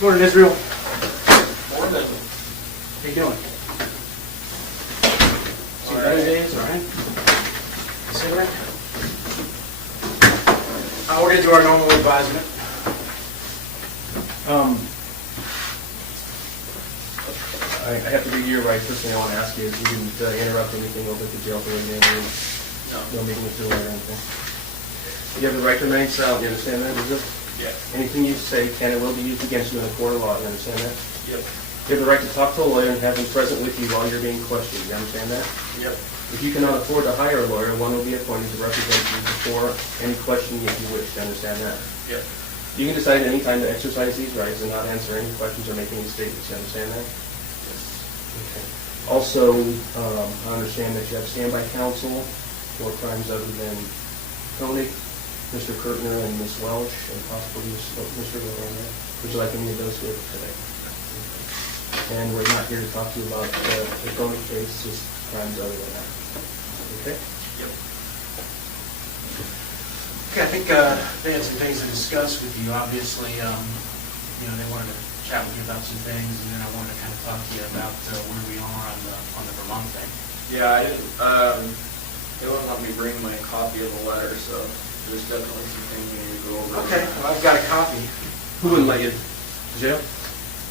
Morning, Israel. Morning. How you doing? See better days, all right? Cigarette? We're going to do our normal advisement. I have to do your right. First thing I want to ask you is you didn't interrupt anything over at the jail building. No meeting with Julie or anything. You have the right to remain silent. You understand that, is it? Yeah. Anything you say can and will be used against you in a court of law. You understand that? Yep. You have the right to talk to a lawyer and have him present with you while you're being questioned. You understand that? Yep. If you cannot afford to hire a lawyer, one will be appointed to represent you before any questioning if you wish. You understand that? Yep. You can decide at any time to exercise these rights and not answer any questions or make any statements. You understand that? Yes. Okay. Also, I understand that you have standby counsel for crimes other than Koenig, Mr. Kirtner, and Ms. Welch, and possibly Mr. Liddell. Would you like any of those here today? Okay. And we're not here to talk to you about the Koenig case, just crimes other than that. Okay? Yep. Okay, I think they had some things to discuss with you. Obviously, they wanted to chat with you about some things, and then I wanted to kind of talk to you about where we are on the Vermont thing. Yeah, I didn't. They wouldn't let me bring my copy of the letter, so there's definitely some things we need to go over. Okay, well, I've got a copy. Who wouldn't let you? Jail?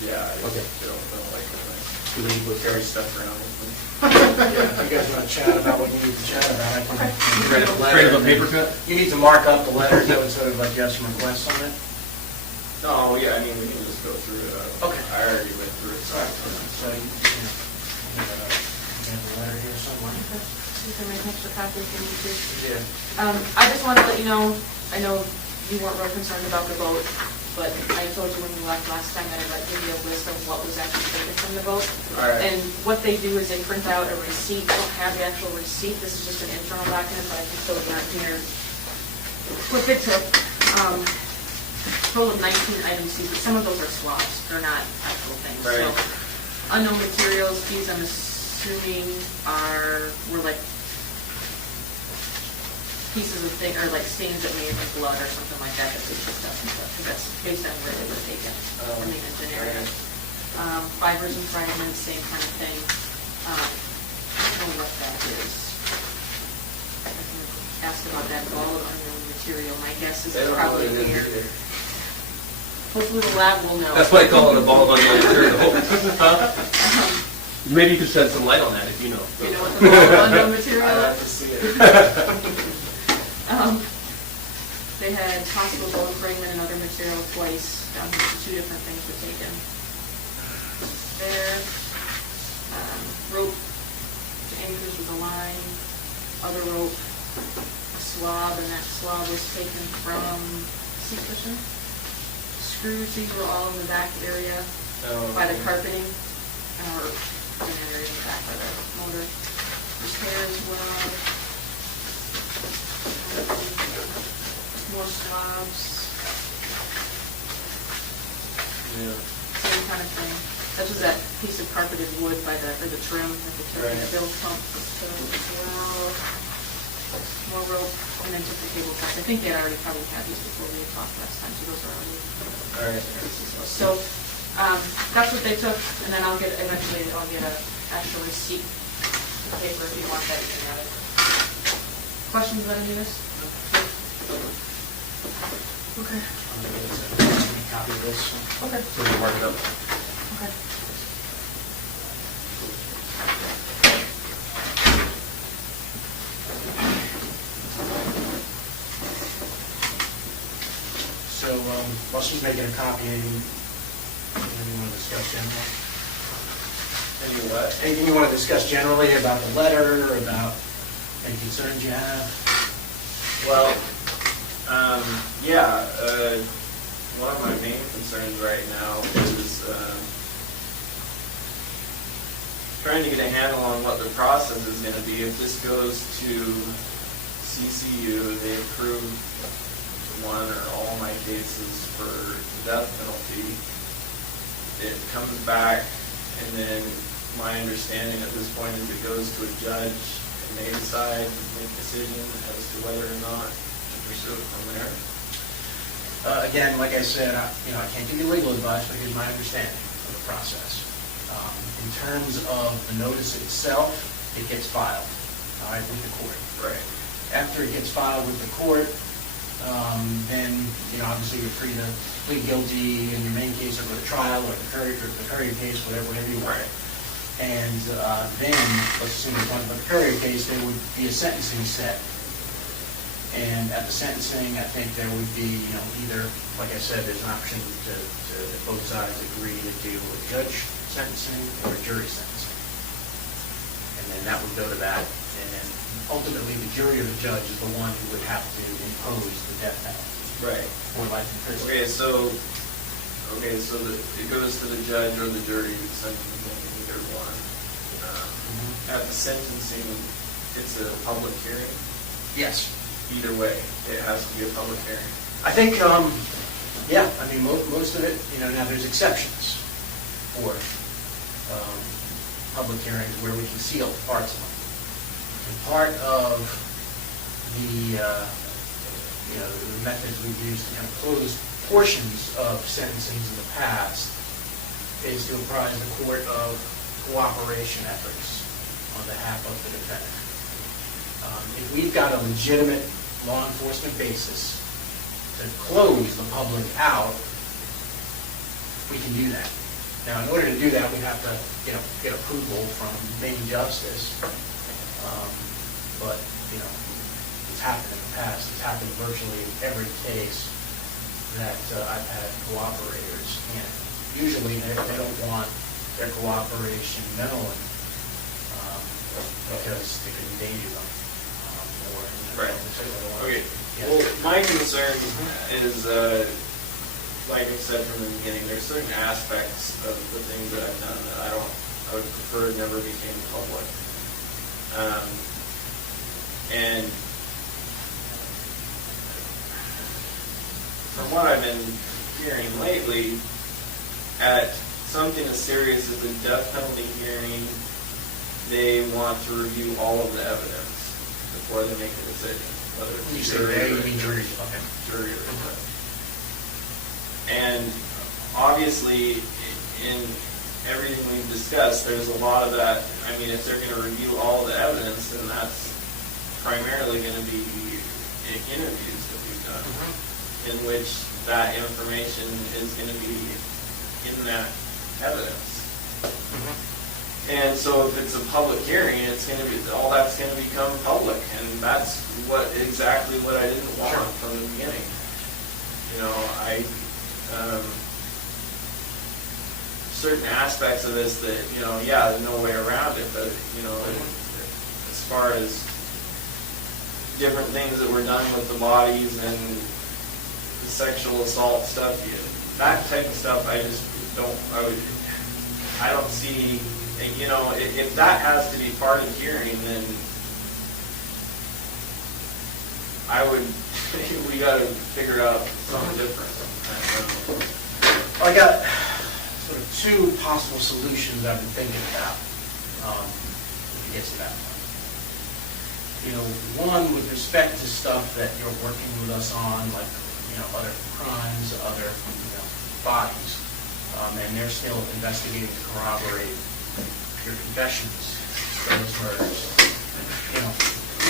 Yeah. Okay. They don't like it. Do they We'll carry stuff around with me. Yeah, if you guys want to chat about what you need to chat about, I can Afraid of a paper cut? You need to mark up the letter. That would sort of like you have some requests on it. No, yeah, I mean, we can just go through it. Okay. I already went through it. So you have the letter here somewhere. You can make an extra copy if you need to. Yeah. I just wanted to let you know, I know you weren't real concerned about the vote, but I told you when you left last time that I'd give you a list of what was actually taken from the vote. All right. And what they do is they print out a receipt. They don't have the actual receipt. This is just an internal document, but I can fill it out here. What they took, total of 19 items. Some of those are swabs. They're not actual things. Right. So, unknown materials, these I'm assuming were like pieces of things, or like stains that may have been blood or something like that, that's just stuff and stuff, because that's based on where they were taken. I mean, it's an area. Fibers and fragments, same kind of thing. I don't know what that is. I can ask about that ball of unknown material. My guess is it's probably here. Hopefully the lab will know. That's why I call it a ball of unknown material. Maybe you could shed some light on that if you know. You know what the ball of unknown material is? I'd have to see it. They had possible bone fragment and other material twice. Down here, 2 different things were taken. There, rope to anchors with a line, other rope, a swab, and that swab was taken from seat cushion. Screws, these were all in the back area by the carpeting, or in that area in the back by the motor. There's hair as well. More swabs. Yeah. Same kind of thing. That was that piece of carpeted wood by the trim that the bill pump was filled as well. More rope, and then took the cable ties. I think they had already probably had these before we had talked last time, so those are already. All right. So that's what they took, and then eventually I'll get an actual receipt paper if you want that. You can have it. Questions about any of this? Okay. I'm going to get a copy of this. Okay. So you mark it up. Okay. So, while she's making a copy, anything you want to discuss generally? Any what? Anything you want to discuss generally about the letter, or about any concerns you have? Well, yeah, one of my main concerns right now is trying to get a handle on what the process is going to be. If this goes to CCU, they approve one or all my cases for the death penalty. It comes back, and then my understanding at this point is it goes to a judge, and they decide to make a decision as to whether or not to pursue it from there. Again, like I said, I can't give you legal advice, but here's my understanding of the process. In terms of the notice itself, it gets filed, all right, with the court. Right. After it gets filed with the court, then, obviously you're free to plead guilty in your main case or go to trial or the courier case, whatever you want. Right. And then, let's assume we're talking about the courier case, there would be a sentencing set. And at the sentencing, I think there would be, either, like I said, there's an option to both sides agree to do a judge sentencing or a jury sentencing. And then that would go to that, and then ultimately the jury or the judge is the one who would have to impose the death penalty. Right. Or life in prison. Okay, so it goes to the judge or the jury sentencing, either one. At the sentencing, it's a public hearing. Yes. Either way, it has to be a public hearing. I think, yeah, I mean, most of it, now there's exceptions for public hearings where we can seal parts of them. And part of the, the methods we've used to kind of close portions of sentencings in the past is to apprise the court of cooperation efforts on behalf of the defendant. If we've got a legitimate law enforcement basis to close the public out, we can do that. Now, in order to do that, we have to, get approval from main justice. But, it's happened in the past. It's happened virtually in every case that I've had cooperators in. Usually, they don't want their cooperation known because it could endanger them. Right. Okay. Yeah. Well, my concern is, like I said from the beginning, there's certain aspects of the things that I've done that I would prefer never became public. And from what I've been hearing lately, at something as serious as the death penalty hearing, they want to review all of the evidence before they make a decision. Whether it's When you say they, you mean jury? Okay. Jury or judge. And obviously, in everything we've discussed, there's a lot of that. I mean, if they're going to review all the evidence, then that's primarily going to be interviews that we've done, in which that information is going to be in that evidence. And so if it's a public hearing, it's going to be, all that's going to become public, and that's exactly what I didn't want from the beginning. Certain aspects of this that, there's no way around it, but, as far as different things that were done with the bodies and the sexual assault stuff, that type of stuff, I don't see. If that has to be part of the hearing, then we got to figure out something different. Well, I got sort of two possible solutions I've been thinking about if it gets to that point. One with respect to stuff that you're working with us on, like other crimes, other bodies, and they're still investigating to corroborate your confessions, those murders.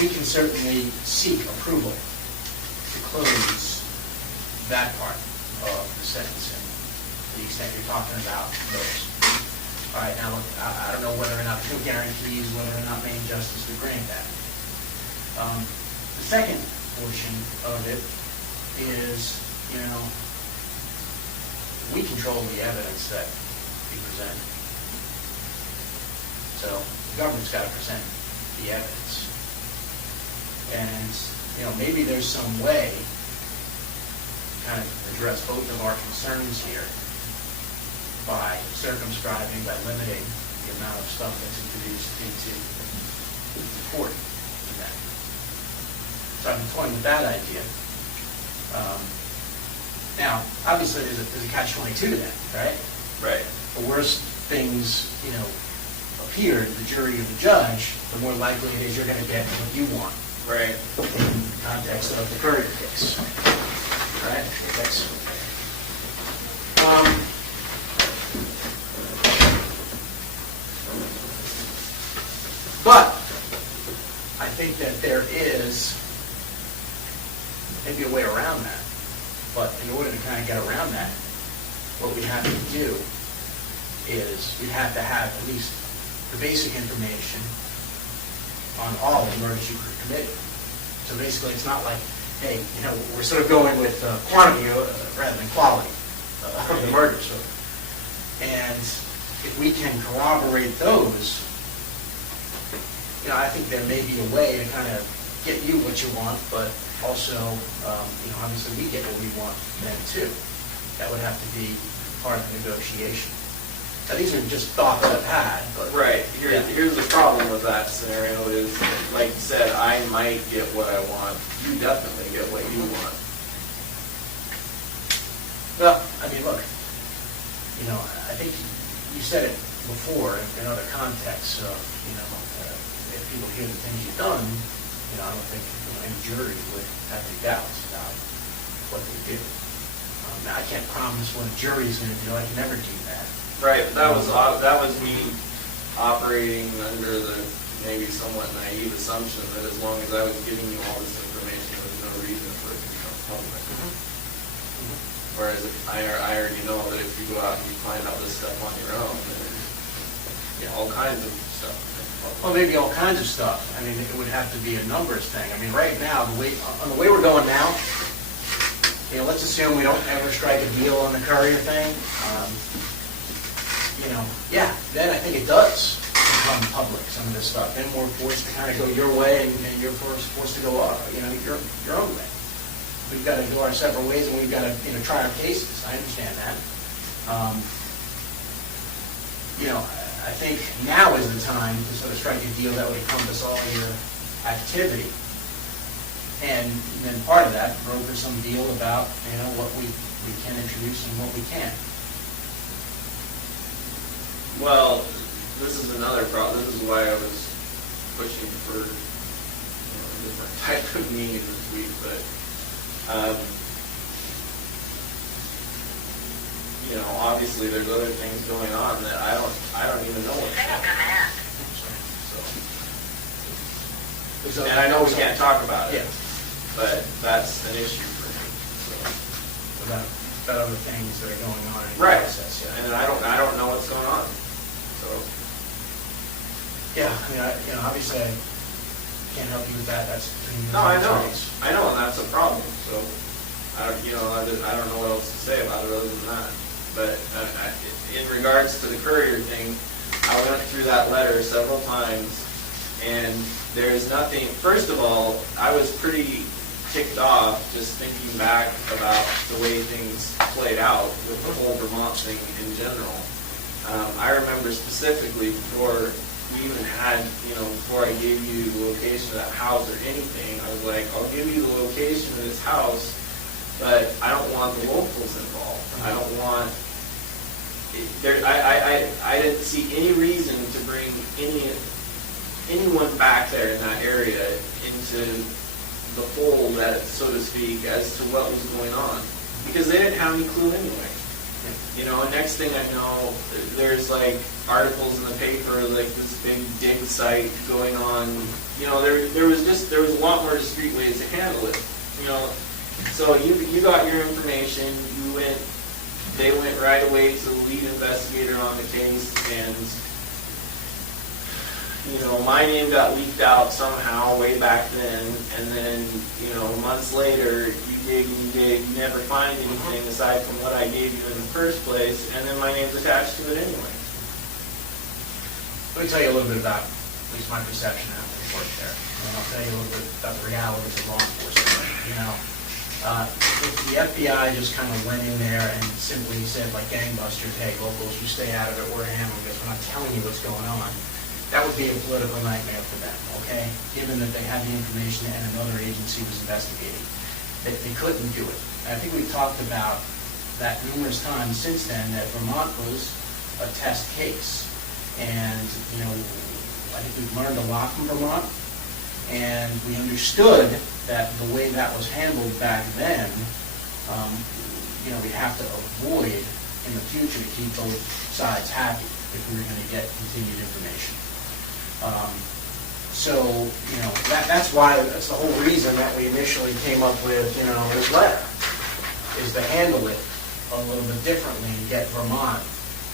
We can certainly seek approval to close that part of the sentencing, to the extent you're talking about those. All right, now look, I don't know whether or not there's no guarantees, whether or not main justice would grant that. The second portion of it is, we control the evidence that we present. So the government's got to present the evidence. And, maybe there's some way to kind of address both of our concerns here by circumscribing, by limiting the amount of stuff that's introduced into the court event. So I've been toying with that idea. Now, obviously, there's a catch-22 to that, right? Right. The worst things, appear to the jury or the judge, the more likely it is you're going to get what you want. Right. In the context of the courier case. right? Thanks. But I think that there is maybe a way around that. But in order to kind of get around that, what we have to do is we have to have at least the basic information on all the murders you committed. So basically, it's not like, hey, you know, we're sort of going with quantity rather than quality of the murders. So, and if we can corroborate those, you know, I think there may be a way to kind of get you what you want, but also, you know, obviously we get what we want then too. That would have to be part of the negotiation. Now, these are just thoughts I've had, but... Right. Here's the problem with that scenario is, like you said, I might get what I want. You definitely get what you want. Well, I mean, look, you know, I think you said it before in other contexts of, you know, if people hear the things you've done, you know, I don't think any jury would have any doubts about what they do. Now, I can't promise what a jury's going to do. I can never do that. Right. That was me operating under the maybe somewhat naive assumption that as long as I was giving you all this information, there was no reason for it to become public. Whereas I already know that if you go out and you find out this stuff on your own, there's all kinds of stuff. Well, maybe all kinds of stuff. I mean, it would have to be a numbers thing. I mean, right now, the way we're going now, you know, let's assume we don't ever strike a deal on the courier thing. You know, yeah, then I think it does become public, some of this stuff. Then we're forced to kind of go your way, and you're forced to go, you know, your own way. We've got to go our separate ways, and we've got to, you know, try our cases. I understand that. You know, I think now is the time to sort of strike a deal that would encompass all your activity. And then part of that, broker some deal about, you know, what we can introduce and what we can't. Well, this is another problem. This is why I was pushing for, you know, a different type of meeting this week. But, you know, obviously there's other things going on that I don't even know what's going on. So, and I know we can't talk about it. Yeah. But that's an issue for me. So. About other things that are going on in the Right. process. Yeah. And I don't know what's going on. So. Yeah, I mean, you know, obviously I can't help you with that. That's between you and No, I know. attorneys. I know, and that's a problem. So, I don't know what else to say about it other than that. But in regards to the courier thing, I went through that letter several times, and there's nothing. First of all, I was pretty ticked off just thinking back about the way things played out with the whole Vermont thing in general. I remember specifically before we even had, you know, before I gave you the location of that house or anything, I was like, I'll give you the location of this house, but I don't want the locals involved. I don't want. I didn't see any reason to bring anyone back there in that area into the fold, so to speak, as to what was going on, because they didn't have any clue anyway. You know, next thing I know, there's like articles in the paper, like this big dig site going on. You know, there was a lot more discreet ways to handle it. You know, so you got your information, they went right away to the lead investigator on the case, and you know, my name got leaked out somehow way back then, and then, you know, months later, you dig, you never find anything aside from what I gave you in the first place, and then my name's attached to it anyway. Let me tell you a little bit about at least my perception after I worked there, and I'll tell you a little bit about the realities of law enforcement. You know, if the FBI just kind of went in there and simply said, like gangbusters, hey, locals, you stay out of it, we're handling this, we're not telling you what's going on, that would be a political nightmare for them, okay? Given that they had the information and another agency was investigating. They couldn't do it. And I think we've talked about that numerous times since then, that Vermont was a test case. And, you know, I think we've learned a lot from Vermont, and we understood that the way that was handled back then We have to avoid in the future to keep both sides happy if we were going to get continued information. That's the whole reason that we initially came up with, this letter, is to handle it a little bit differently and get Vermont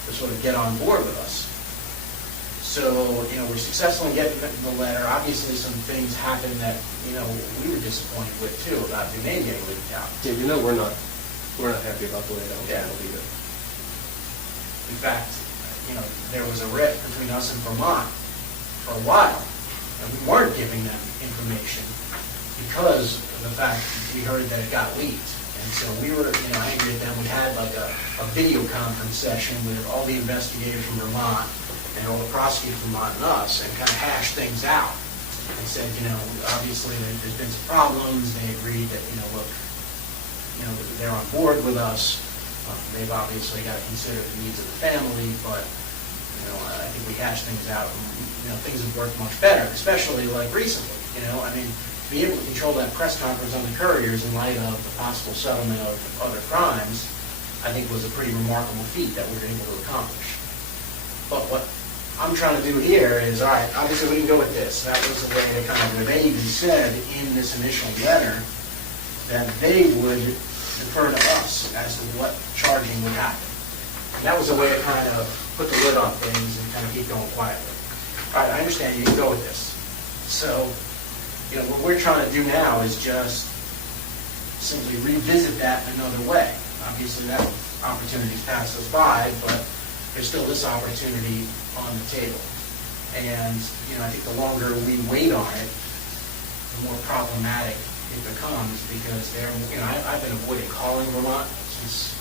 to sort of get on board with us. So, we're successful in getting the letter. Obviously, some things happened that, we were disappointed with too, about the name getting leaked out. Yeah, we're not happy about the way that was handled either. In fact, there was a rift between us and Vermont for a while, and we weren't giving them information because of the fact that we heard that it got leaked. And so we were, angry at them. We had like a video conference session with all the investigators from Vermont and all the prosecutors from Vermont and us, and kind of hashed things out and said, obviously there's been some problems. They agreed that, look, they're on board with us. They've obviously got to consider the needs of the family, but, I think we hashed things out. And, things have worked much better, especially like recently, to be able to control that press conference on the couriers in light of the possible settlement of other crimes, I think was a pretty remarkable feat that we were able to accomplish. But what I'm trying to do here is, all right, obviously we can go with this. That was the way they even said in this initial letter that they would defer to us as to what charging would happen. And that was a way to kind of put the lid on things and kind of keep going quietly. All right, I understand you can go with this. So, what we're trying to do now is just simply revisit that another way. Obviously, that opportunity's passed us by, but there's still this opportunity on the table. And, I think the longer we wait on it, the more problematic it becomes, because I've been avoiding calling Vermont since,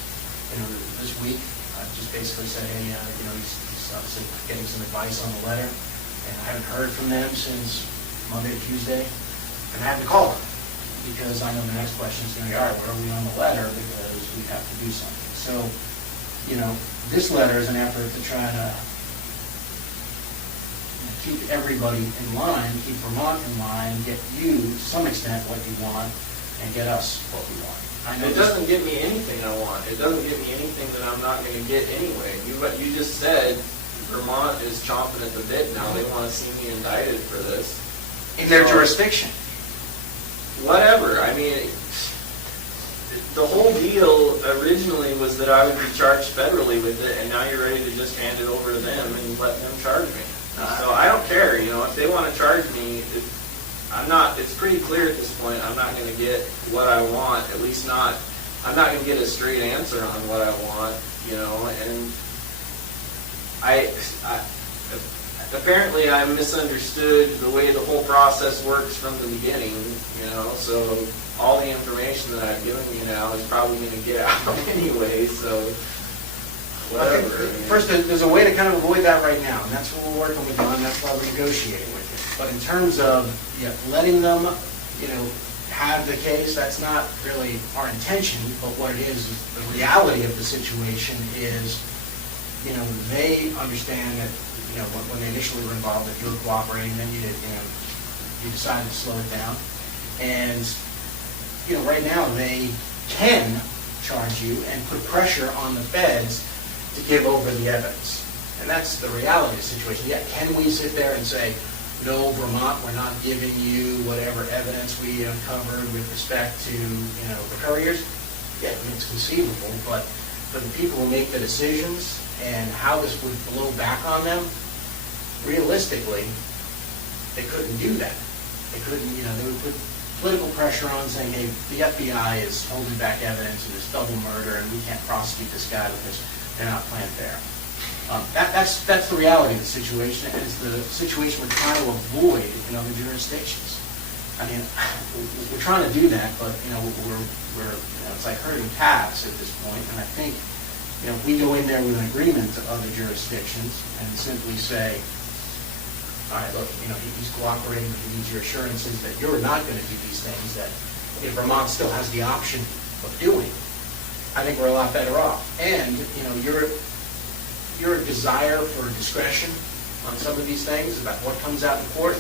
this week. I've just basically said, hey, he's obviously getting some advice on the letter, and I haven't heard from them since Monday or Tuesday, and I have to call them, because I know the next question is going to be, all right, where are we on the letter, because we have to do something. So, this letter is an effort to try to keep everybody in line, keep Vermont in line, get you, to some extent, what you want, and get us what we want. It doesn't get me anything I want. It doesn't get me anything that I'm not going to get anyway. You just said Vermont is chomping at the bit now. They want to see me indicted for this. In their jurisdiction. Whatever. I mean, the whole deal originally was that I would be charged federally with it, and now you're ready to just hand it over to them and let them charge me. So I don't care. If they want to charge me, it's pretty clear at this point I'm not going to get what I want, at least not, I'm not going to get a straight answer on what I want, and apparently I misunderstood the way the whole process works from the beginning, so all the information that I've given you now is probably going to get out anyway, so whatever. Okay. First, there's a way to kind of avoid that right now, and that's what we're working with on, that's why we're negotiating with you. But in terms of letting them, have the case, that's not really our intention, but what it is the reality of the situation is, they understand that, when they initially were involved, that you were cooperating, then you decided to slow it down. And, right now, they can charge you and put pressure on the feds to give over the evidence. And that's the reality of the situation. Yeah, can we sit there and say, no, Vermont, we're not giving you whatever evidence we uncovered with respect to, the couriers? Yeah, it's conceivable, but for the people who make the decisions and how this would blow back on them, realistically, they couldn't do that. They couldn't, they would put political pressure on saying, hey, the FBI is holding back evidence and there's double murder and we can't prosecute this guy because they're not playing fair. That's the reality of the situation, and it's the situation we're trying to avoid in other jurisdictions. I mean, we're trying to do that, but we're it's like herding cats at this point. And I think if we go in there with an agreement to other jurisdictions and simply say, all right, look, he's cooperating, but he needs your assurances that you're not going to do these things that if Vermont still has the option of doing, I think we're a lot better off. And your desire for discretion on some of these things about what comes out in court,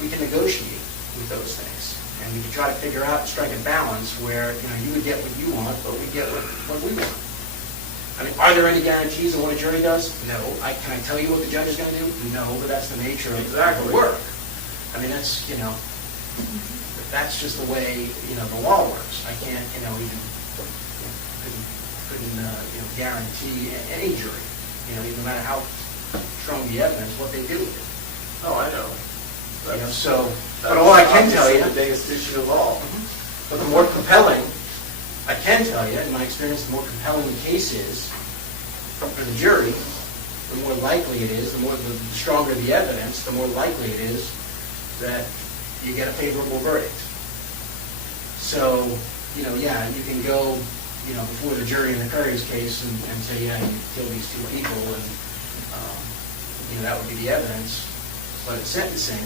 we can negotiate with those things. And we can try to figure out and strike a balance where, you would get what you want, but we get what we want. I mean, are there any guarantees of what a jury does? No. Can I tell you what the judge is going to do? No, but that's the nature of the work. I mean, that's, that's just the way, the law works. I can't, even, couldn't guarantee any jury, no matter how strong the evidence, what they do with it. Oh, I know. But all I can tell you, the biggest issue of all. but the more compelling, I can tell you, in my experience, the more compelling the case is for the jury, the more likely it is, the stronger the evidence, the more likely it is that you get a favorable verdict. So, you can go, before the jury in the Curry's case and say, yeah, you killed these two people, and, that would be the evidence. But at sentencing,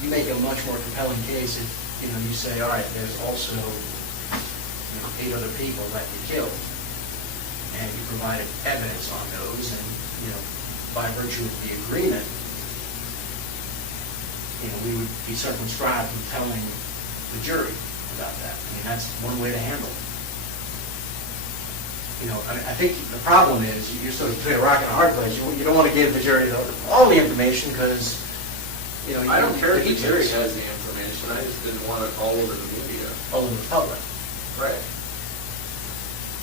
you make a much more compelling case if, you say, all right, there's also 8 other people that you killed, and you provided evidence on those, and, by virtue of the agreement, we would be circumscribed from telling the jury about that. I mean, that's one way to handle it. I think the problem is you're sort of between a rock and a hard place. You don't want to give the jury all the information because, I don't care if the jury has the information. I just didn't want it all over the media. All over the public. Right.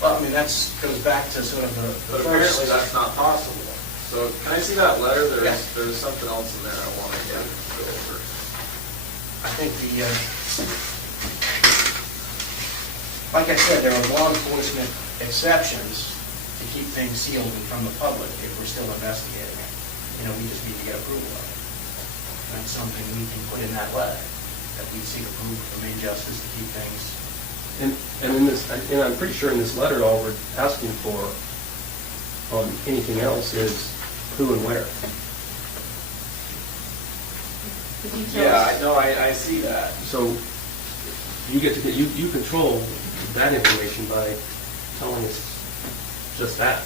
Well, I mean, that goes back to sort of the But first... apparently that's not possible. So can I see that letter? Yeah. There's something else in there I want to go over. I think like I said, there are law enforcement exceptions to keep things sealed and from the public if we're still investigating it. We just need to get approval of it. That's something we can put in that letter, that we seek approval from main justice to keep things. And in this, and I'm pretty sure in this letter, all we're asking for on anything else is who and where. The details. Yeah, I know. I see that. So you control that information by telling us just that.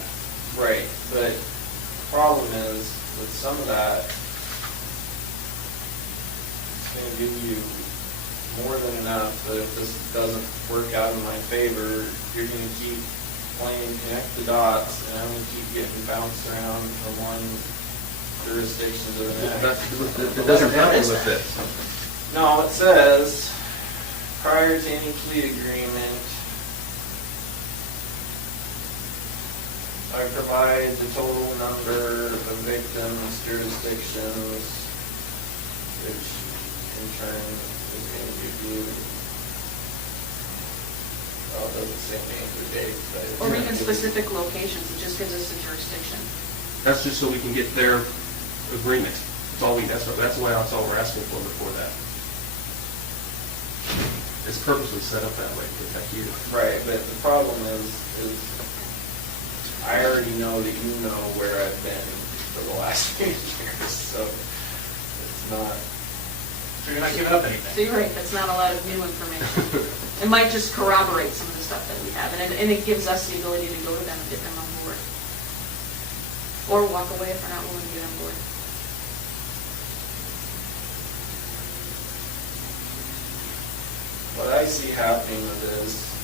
Right. But the problem is with some of that, it's going to give you more than enough that if this doesn't work out in my favor, you're going to keep playing connect the dots, and I'm going to keep getting bounced around from one jurisdiction to the next. It doesn't happen with this. No, it says, prior to any plea agreement, I provide the total number of victims, jurisdictions, which in turn is going to give you, well, it doesn't say names or dates, but Or even specific locations, it just gives us the jurisdiction. That's just so we can get their agreement. That's all we're asking for before that. It's purposely set up that way to protect you. right, but the problem is I already know that you know where I've been for the last few years, so it's not. So you're not giving up So anything. you're right, that's not a lot of new information. It might just corroborate some of the stuff that we have, and it gives us the ability to go to them and get them on board. Or walk away if we're not willing to get on board. What I see happening with this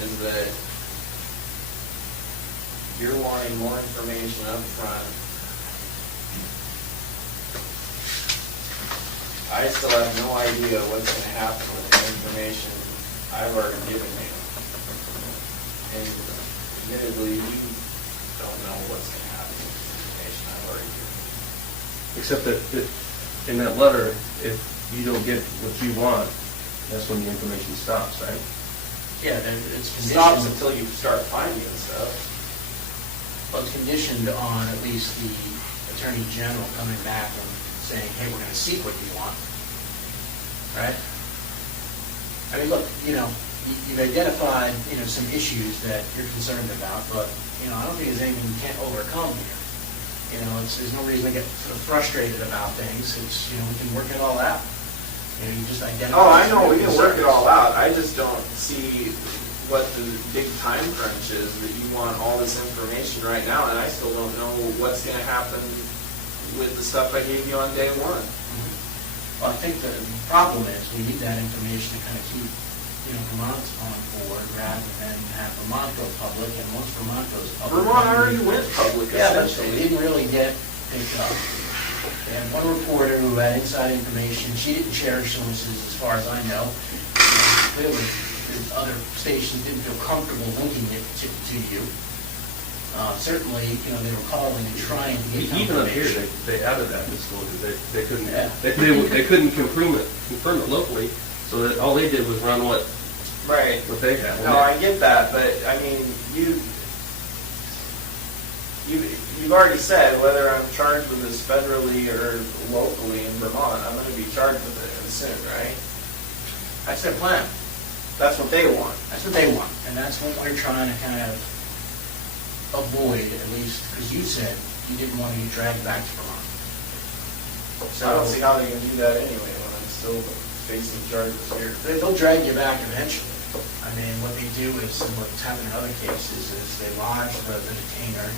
is that you're wanting more information up front. I still have no idea what's going to happen with the information I've already given you. And admittedly, you don't know what's going to happen with the information I've already given you. Except that in that letter, if you don't get what you want, that's when the information stops, right? Yeah, it's It stops conditioned, until you start finding stuff. well, it's conditioned on at least the Attorney General coming back and saying, hey, we're going to seek what you want, right? I mean, look, you've identified, some issues that you're concerned about, but, I don't think there's anything you can't overcome here. There's no reason to get sort of frustrated about things. It's, we can work it all out. You just identify. Oh, I know, we can some work it all concerns. out. I just don't see what the big time crunch is, that you want all this information right now, and I still don't know what's going to happen with the stuff I gave you on day one. Well, I think the problem is we need that information to kind of keep, Vermont on board rather than have Vermont go public, and once Vermont goes public. Vermont already went public, Yeah, but essentially. they didn't really get picked up. They had one reporter who had inside information. She didn't share sources, as far as I know. Clearly, the other stations didn't feel comfortable linking it to you. Certainly, they were calling and trying to get Even up here, information. they added that disclosure. They couldn't. Yeah. They couldn't confirm it locally. So that all they did was run what Right. they had. No, I get that, but I mean, you've already said whether I'm charged with this federally or locally in Vermont, I'm going to be charged with it soon, right? That's their plan. That's what they want. That's what they want, and that's what we're trying to kind of avoid, at least, because you said you didn't want to get dragged back to Vermont. So I don't see how they can do that anyway when I'm still facing charges here. They'll drag you back eventually. I mean, what they do is, and what's happened in other cases, is they lodge the detainer,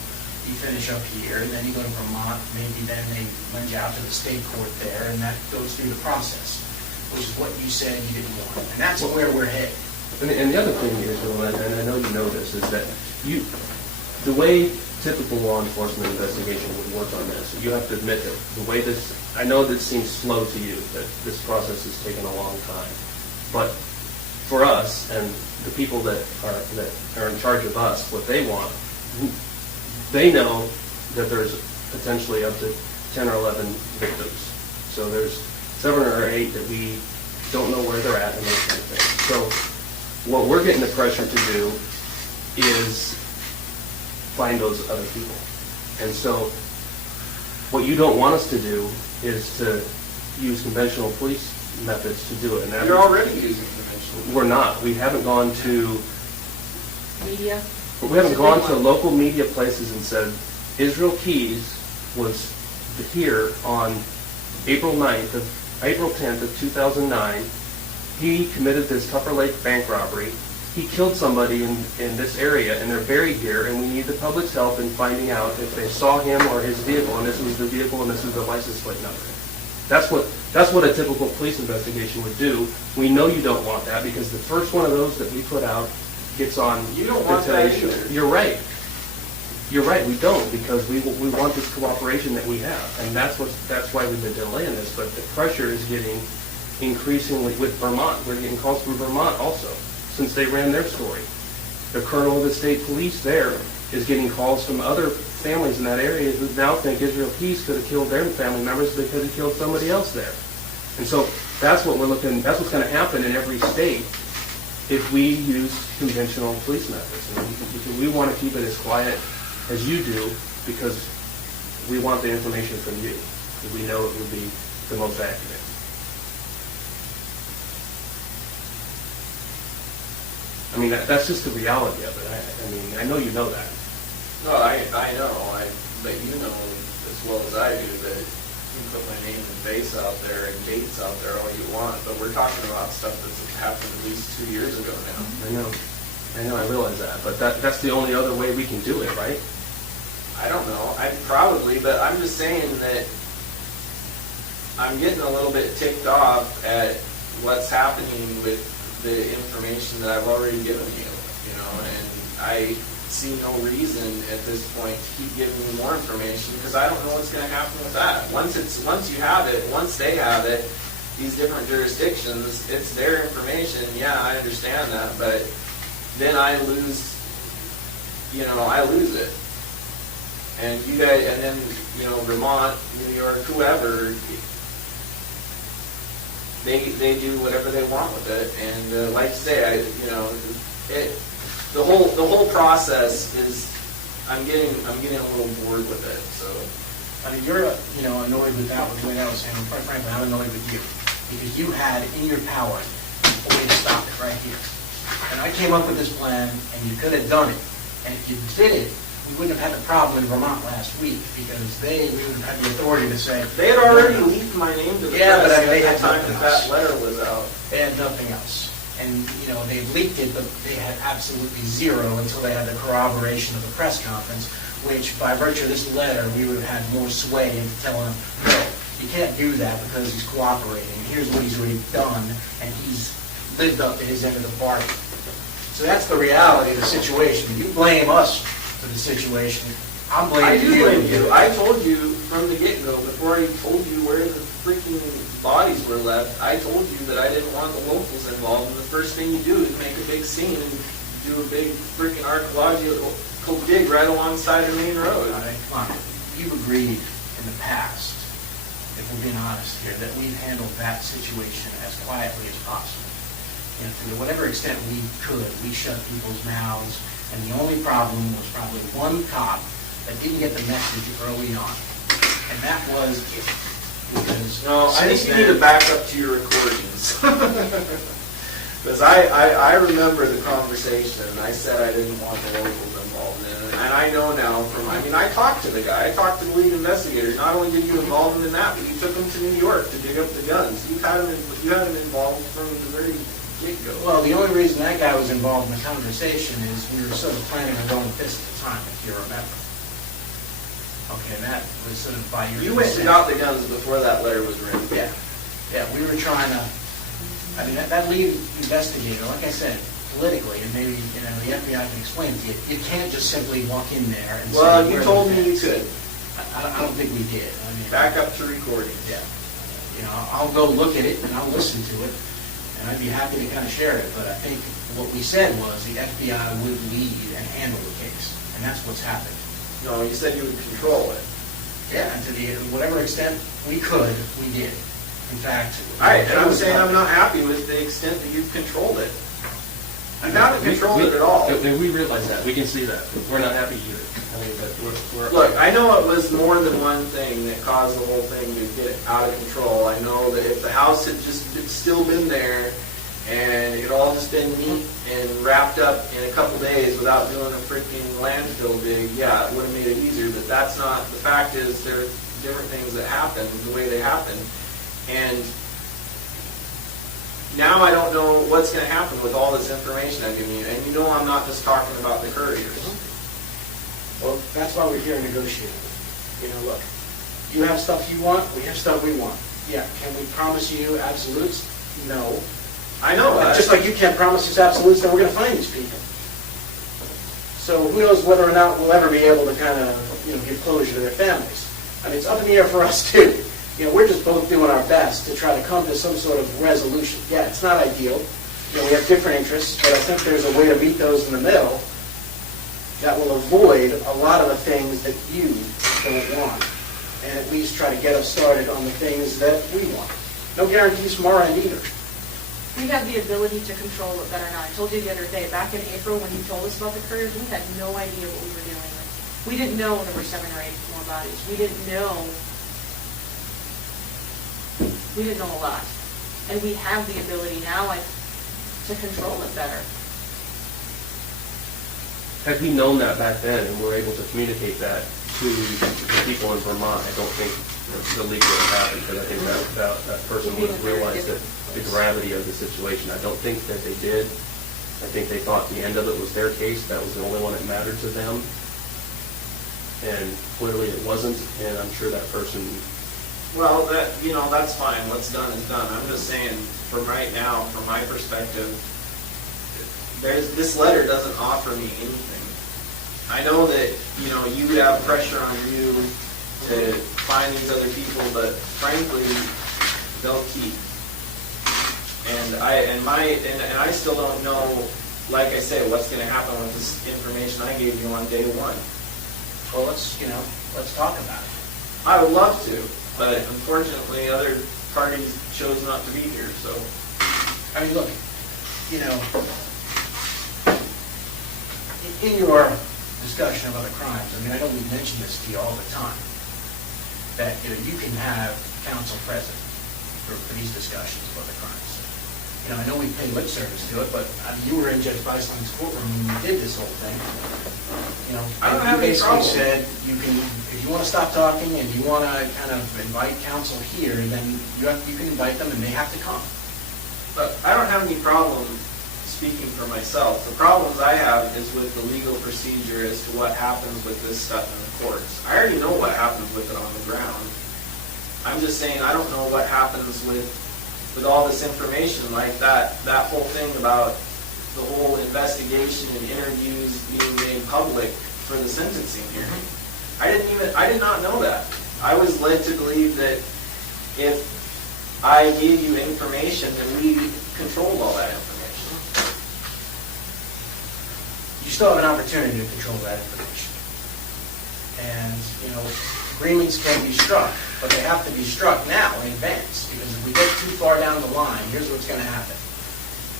you finish up here, and then you go to Vermont, maybe then they lend you out to the state court there, and that goes through the process, which is what you said you didn't want. And that's where we're headed. And the other thing is, and I know you know this, is that the way typical law enforcement investigation would work on this, you have to admit that the way this, I know this seems slow to you, that this process has taken a long time, but for us and the people that are in charge of us, what they want, they know that there's potentially up to 10 or 11 victims. So there's 7 or 8 that we don't know where they're at and those kind of things. So what we're getting the pressure to do is find those other people. And so what you don't want us to do is to use conventional police methods to do it. And that You're already using conventional. We're not. We haven't gone to Media? We haven't gone to local media places and said, Israel Keys was here on April 10th of 2009. He committed this Tupper Lake bank robbery. He killed somebody in this area, and they're buried here, and we need the public's help in finding out if they saw him or his vehicle, and this was the vehicle, and this is the license plate number. That's what a typical police investigation would do. We know you don't want that, because the first one of those that we put out gets on. You don't want that Interrogation. either. You're right. You're right. We don't, because we want this cooperation that we have, and that's why we've been delaying this. But the pressure is getting increasingly with Vermont. We're getting calls from Vermont also, since they ran their story. The colonel of the state police there is getting calls from other families in that area who now think Israel Keys could have killed their family members because he killed somebody else there. And so that's what we're looking. That's what's going to happen in every state if we use conventional police methods. And we want to keep it as quiet as you do, because we want the information from you, because we know it would be the most accurate. I mean, that's just the reality of it. I mean, I know you know that. No, I know, but you know as well as I do that you can put my name and face out there and dates out there all you want, but we're talking about stuff that's happened at least 2 years ago now. I know, I realize that, but that's the only other way we can do it, right? I don't know, but I'm just saying that I'm getting a little bit ticked off at what's happening with the information that I've already given you, and I see no reason at this point to keep giving you more information, because I don't know what's going to happen with that. Once you have it, once they have it, these different jurisdictions, it's their information. Yeah, I understand that, but then I lose it. And you guys, and then Vermont, New York, whoever, they do whatever they want with it. And like I say, the whole process is, I'm getting a little bored with it. So I mean, you're annoyed with that, with the way that was handled. Quite frankly, I'm annoyed with you, because you had in your power a way to stop it right here. And I came up with this plan, and you could have done it. And if you did it, we wouldn't have had the problem in Vermont last week, because we would have had the authority to say they had already leaked my name to the Yeah, press but they at had the time nothing that else. letter was out. they had nothing else. And, they leaked it, but they had absolutely zero until they had the corroboration of the press conference, which by virtue of this letter, we would have had more sway into telling him, no, you can't do that because he's cooperating. Here's what he's already done, and he's lived up to his end of the bargain. So that's the reality of the situation. You blame us for the situation. I'm I blaming do you. blame you. I told you from the get-go, before I told you where the freaking bodies were left, I told you that I didn't want the locals involved, and the first thing you do is make a big scene and do a big freaking archaeological dig right alongside the main road. All right, come on. You've agreed in the past, if we're being honest here, that we've handled that situation as quietly as possible. You know, to whatever extent we could, we shut people's mouths, and the only problem was probably one cop that didn't get the message early on. And that was it. Because No, I think since you need to then- back up to your recordings. Because I remember the conversation, and I said I didn't want the locals involved in it. And I know now I talked to the guy, I talked to the lead investigator. Not only did you involve him in that, but you took him to New York to dig up the guns. You had him involved from the very get-go. Well, the only reason that guy was involved in the conversation is we were sort of planning on going to this at the time, if you remember. Okay, and that was sort of by your You went and consent. got the guns before that letter was written. Yeah, we were trying to, I mean, that lead investigator, like I said, politically, and maybe, the FBI can explain it to you, you can't just simply walk in there and say... Well, you "Where are told the me you facts?" could. I don't think we did. I mean, Back up to recording. Yeah. I'll go look at it and I'll listen to it, and I'd be happy to kind of share it, but I think what we said was the FBI would lead and handle the case, and that's what's happened. No, you said you would control it. Yeah, and to whatever extent we could, we did. In fact... And I'm saying I'm not happy with the extent that you've controlled it. You haven't controlled it at all. We realize that. We can see that. We're not happy either. I mean, but we're... Look, I know it was more than one thing that caused the whole thing to get out of control. I know that if the house had just still been there and it all just been neat and wrapped up in a couple days without doing a freaking landfill dig, yeah, it would have made it easier, but that's not, the fact is there are different things that happen the way they happen. And now I don't know what's going to happen with all this information I've given you. And you know I'm not just talking about the couriers. Well, that's why we're here negotiating. Look, you have stuff you want, we have stuff we want. Yeah, can we promise you absolutes? No. I know that. Just like you can't promise us absolutes that we're going to find these people. So who knows whether or not we'll ever be able to kind of, give closure to their families. I mean, it's up in the air for us too. We're just both doing our best to try to come to some sort of resolution. Yeah, it's not ideal. We have different interests, but I think there's a way to meet those in the middle that will avoid a lot of the things that you don't want, and at least try to get us started on the things that we want. No guarantees from our end either. We have the ability to control it better now. I told you the other day, back in April when you told us about the couriers, we had no idea what we were dealing with. We didn't know there were 7 or 8 more bodies. We didn't know a lot. And we have the ability now, to control it better. Had we known that back then and were able to communicate that to the people in Vermont, I don't think the leak would have happened, because I think that person would have realized that the gravity of the situation. I don't think that they did. I think they thought the end of it was their case. That was the only one that mattered to them. And clearly it wasn't, and I'm sure that person... Well, that's fine. What's done is done. I'm just saying, from right now, from my perspective, this letter doesn't offer me anything. I know that, you would have pressure on you to find these other people, but frankly, they'll keep. And I still don't know, like I say, what's going to happen with this information I gave you on day one. Well, let's talk about it. I would love to, but unfortunately, other parties chose not to be here, so. I mean, look, in your discussion of other crimes, I know we mention this to you all the time, that, you can have counsel present for these discussions of other crimes. I know we pay lip service to it, but you were in Judge Beisling's courtroom when we did this whole thing. I don't and have you any basically problem. said, if you want to stop talking and you want to kind of invite counsel here, then you can invite them and they have to come. But I don't have any problem speaking for myself. The problems I have is with the legal procedure as to what happens with this stuff in the courts. I already know what happens with it on the ground. I'm just saying I don't know what happens with all this information, like that whole thing about the whole investigation and interviews being made public for the sentencing hearing. I did not know that. I was led to believe that if I gave you information, that we controlled all that information. You still have an opportunity to control that information. And, agreements can be struck, but they have to be struck now in advance, because if we get too far down the line, here's what's going to happen.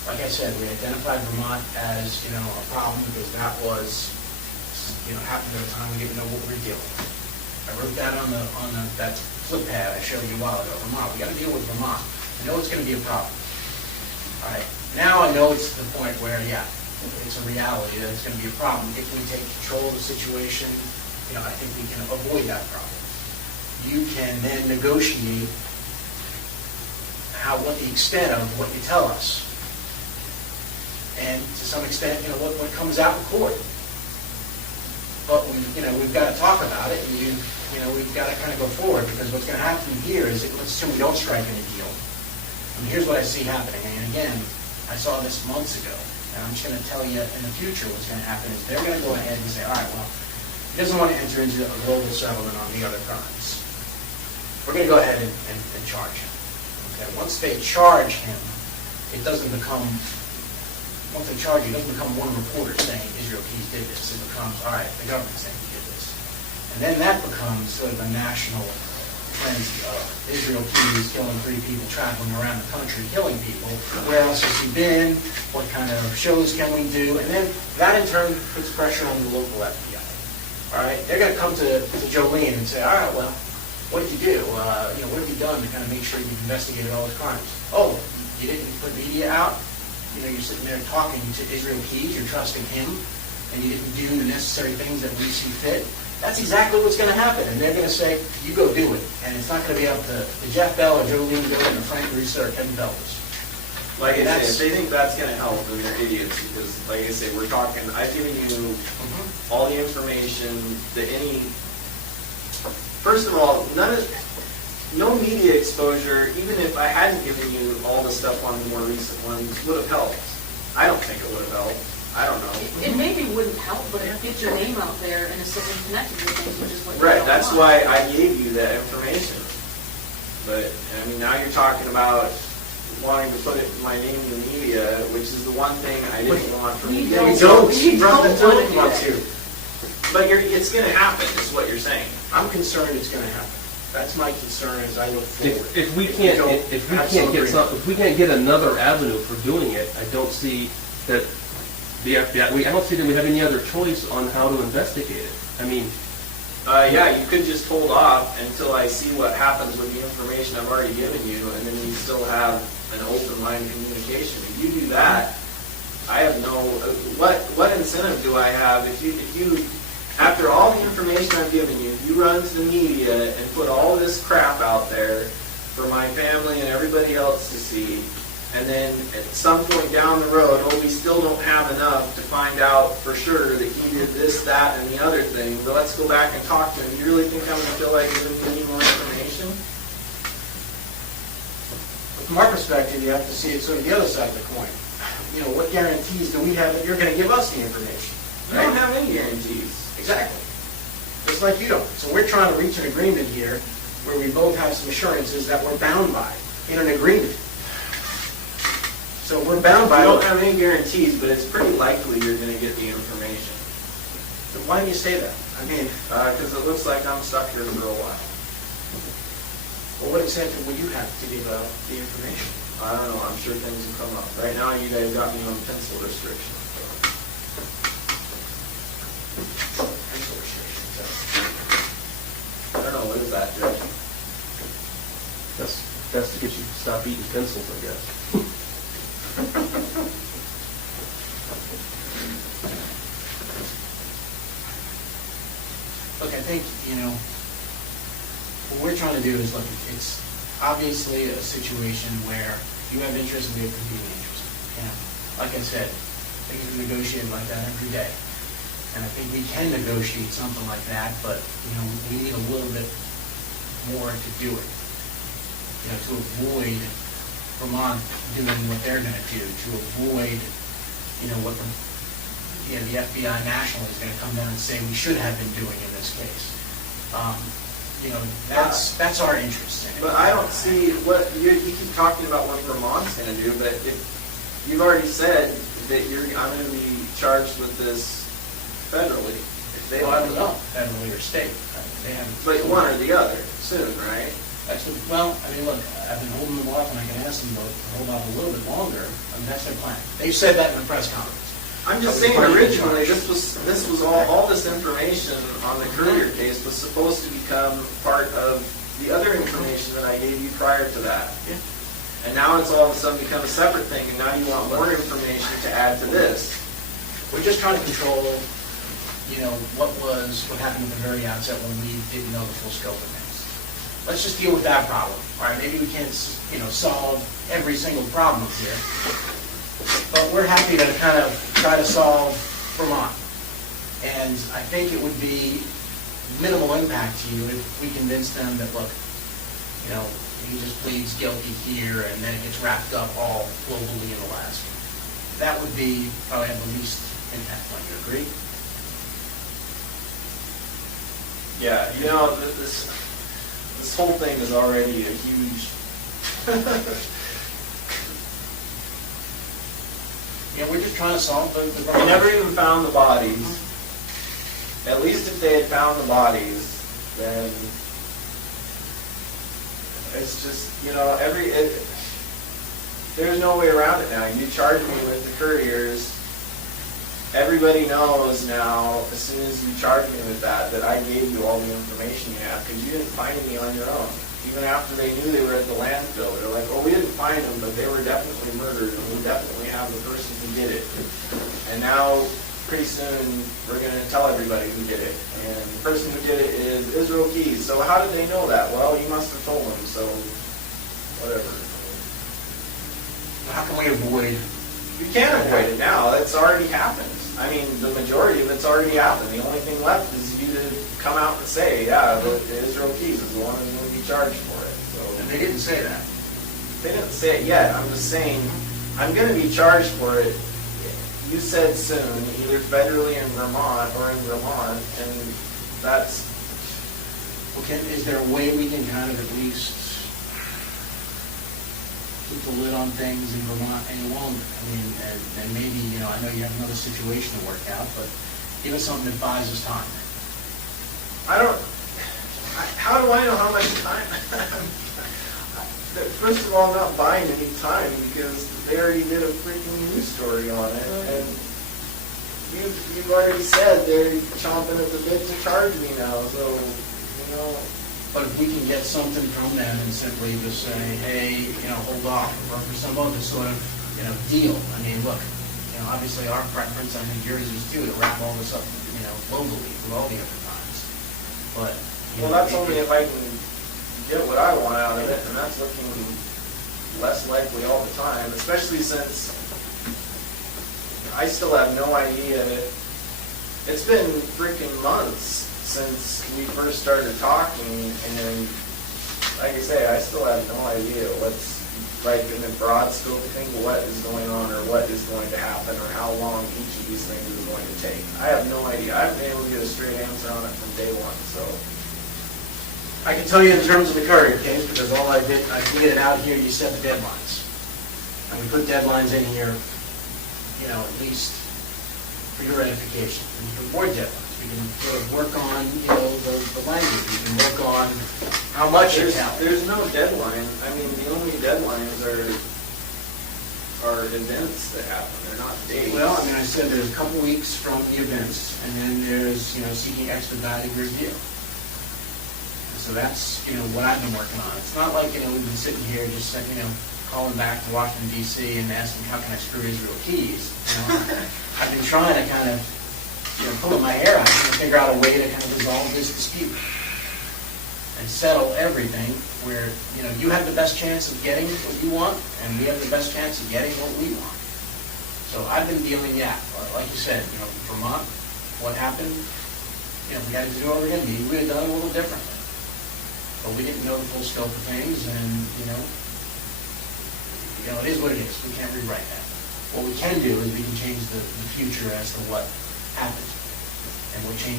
Like I said, we identified Vermont as, a problem because that was, happened at a time we didn't know what we were dealing with. I wrote that on that flip pad I showed you a while ago. Vermont, we got to deal with Vermont. I know it's going to be a problem. All right, now I know it's to the point where, it's a reality that it's going to be a problem. If we take control of the situation, I think we can avoid that problem. You can then negotiate what the extent of what you tell us. And to some extent, what comes out in court. But we've got to talk about it, and we've got to kind of go forward, because what's going to happen here is, let's assume we don't strike any deal. And here's what I see happening. And again, I saw this months ago, and I'm just going to tell you in the future what's going to happen is they're going to go ahead and say, all right, well, he doesn't want to enter into a global settlement on the other crimes. We're going to go ahead and charge him. Okay? Once they charge him, it doesn't become. Once they charge you, it doesn't become one reporter saying Israel Keys did this. It becomes, all right, the government saying he did this. And then that becomes sort of a national frenzy of Israel Keys killing 3 people, traveling around the country, killing people. Where else has he been? What kind of shows can we do? And then that in turn puts pressure on the local FBI. All right, they're going to come to Jolene and say, all right, well, what did you do? What have you done to kind of make sure you've investigated all his crimes? Oh, you didn't put media out? You're sitting there talking to Israel Keys, you're trusting him, and you didn't do the necessary things that we see fit. That's exactly what's going to happen. And they're going to say, you go do it. And it's not going to be up to Jeff Bell or Jolene Gillen or Frank Russo or Kevin Belvis. Like I say, if they think that's going to help, then they're idiots, because, like I say, I've given you all the information that first of all, no media exposure, even if I hadn't given you all the stuff on the more recent ones, would have helped. I don't think it would have helped. I don't know. It maybe wouldn't help, but it gets your name out there and it's something connected with things, which is what you Right, don't that's want. why I gave you that information. But, now you're talking about wanting to put my name in the media, which is the one thing I didn't want from We you. don't. We don't. We Brother, don't don't want want to. to. But it's going to happen, is what you're saying. I'm concerned it's going to happen. That's my concern as I look forward. If we can't get another avenue for doing it, I don't see that the FBI. I don't see that we have any other choice on how to investigate it. I mean, You could just hold off until I see what happens with the information I've already given you, and then you still have an open line of communication. If you do that, I have what incentive do I have if you after all the information I've given you, you run to the media and put all this crap out there for my family and everybody else to see, and then at some point down the road, we still don't have enough to find out for sure that he did this, that, and the other thing, but let's go back and talk to him. You really think I'm going to feel like giving you any more information? From our perspective, you have to see it sort of the other side of the coin. What guarantees do we have that you're going to give us the information? I don't have any guarantees. Exactly. Just like you don't. So we're trying to reach an agreement here where we both have some assurances that we're bound by in an agreement. So we're bound by... I don't have any guarantees, but it's pretty likely you're going to get the information. So why do you say that? I mean... Because it looks like I'm stuck here for a while. Well, what incentive would you have to give the information? I don't know. I'm sure things will come up. Right now, you guys got me on pencil restrictions. Pencil restrictions. I don't know. What is that, Judge? that's to get you to stop eating pencils, I guess. Look, I think, what we're trying to do is, look, it's obviously a situation where you have interest and we have competing interest. like I said, things are negotiated like that every day. And I think we can negotiate something like that, but, we need a little bit more to do it. To avoid Vermont doing what they're gonna do, to avoid, what the FBI nationally is gonna come down and say we should have been doing in this case. That's our interest in it. But I don't see what, you keep talking about what Vermont's gonna do, but if you've already said that I'm gonna be charged with this federally. If they Well, I don't know, federally or state. They haven't. But one or the other, soon, right? Look, I've been holding them off, and I can ask them to hold off a little bit longer. That's their plan. They've said that in the press conference. I'm just saying, originally, this was all this information on the Courier case was supposed to become part of the other information that I gave you prior to that. Yeah. And now it's all of a sudden become a separate thing, and now you want more information to add to this. We're just trying to control, what happened at the very outset when we didn't know the full scope of things. Let's just deal with that problem. All right, maybe we can't, solve every single problem here, but we're happy to kind of try to solve Vermont. And I think it would be minimal impact to you if we convince them that, look, he just pleads guilty here and then it gets wrapped up all globally in Alaska. That would be probably have the least impact on you. Agree? Yeah, this whole thing is already a huge. We're just trying to solve the They never even found the bodies. At least if they had found the bodies, then it's just, there's no way around it now. You charge me with the couriers. Everybody knows now, as soon as you charge me with that I gave you all the information you have, because you didn't find me on your own. Even after they knew they were at the landfill, they're like, oh, we didn't find them, but they were definitely murdered, and we definitely have the person who did it. And now, pretty soon, we're going to tell everybody who did it. And the person who did it is Israel Keys. So how did they know that? Well, you must have told them, so whatever. How can we avoid? You can't avoid it now. It's already happened. I mean, the majority of it's already happened. The only thing left is you to come out and say, yeah, the Israel Keys is the one who's going to be charged for it. So And they didn't say that. They didn't say it yet. I'm just saying, I'm going to be charged for it. You said soon, either federally in Vermont or in Vermont, and that's... Okay, is there a way we can kind of at least keep the lid on things in Vermont any longer? I mean, and maybe, I know you have another situation to work out, but give us something that buys us time. How do I know how much time? First of all, I'm not buying any time because they already did a freaking news story on it, and you've already said they're chomping at the bit to charge me now, so, But if we can get something from them and simply just say, hey, hold off, or for some other sort of, deal. I mean, look, obviously our preference, I think yours is too, to wrap all this up, globally through all the other times. But, well, that's only if I can get what I want out of it, and that's looking less likely all the time, especially since I still have no idea. It's been freaking months since we first started talking, and like I say, I still have no idea what's, like, in the broad scope of things, what is going on or what is going to happen or how long each of these things is going to take. I have no idea. I haven't been able to get a straight answer on it from day one, so. I can tell you in terms of the Courier case, because all I did it out here, you set the deadlines. And we put deadlines in here, at least for your edification. And you can avoid deadlines. We can sort of work on, the language. We can work on how much you count. There's no deadline. I mean, the only deadlines are events that happen. They're not dates. Well, I mean, I said there's a couple weeks from the events, and then there's, seeking expedited review. So that's, what I've been working on. It's not like, we've been sitting here just, calling back to Washington, D.C. and asking, how can I screw Israel Keys? I've been trying to kind of, pulling my hair out, trying to figure out a way to kind of resolve this dispute and settle everything where, you have the best chance of getting what you want, and we have the best chance of getting what we want. So I've been dealing, like you said, Vermont, what happened, we had to do it over again, maybe we had done it a little differently. But we didn't know the full scope of things, and, it is what it is. We can't rewrite that. What we can do is we can change the future as to what happens. And we can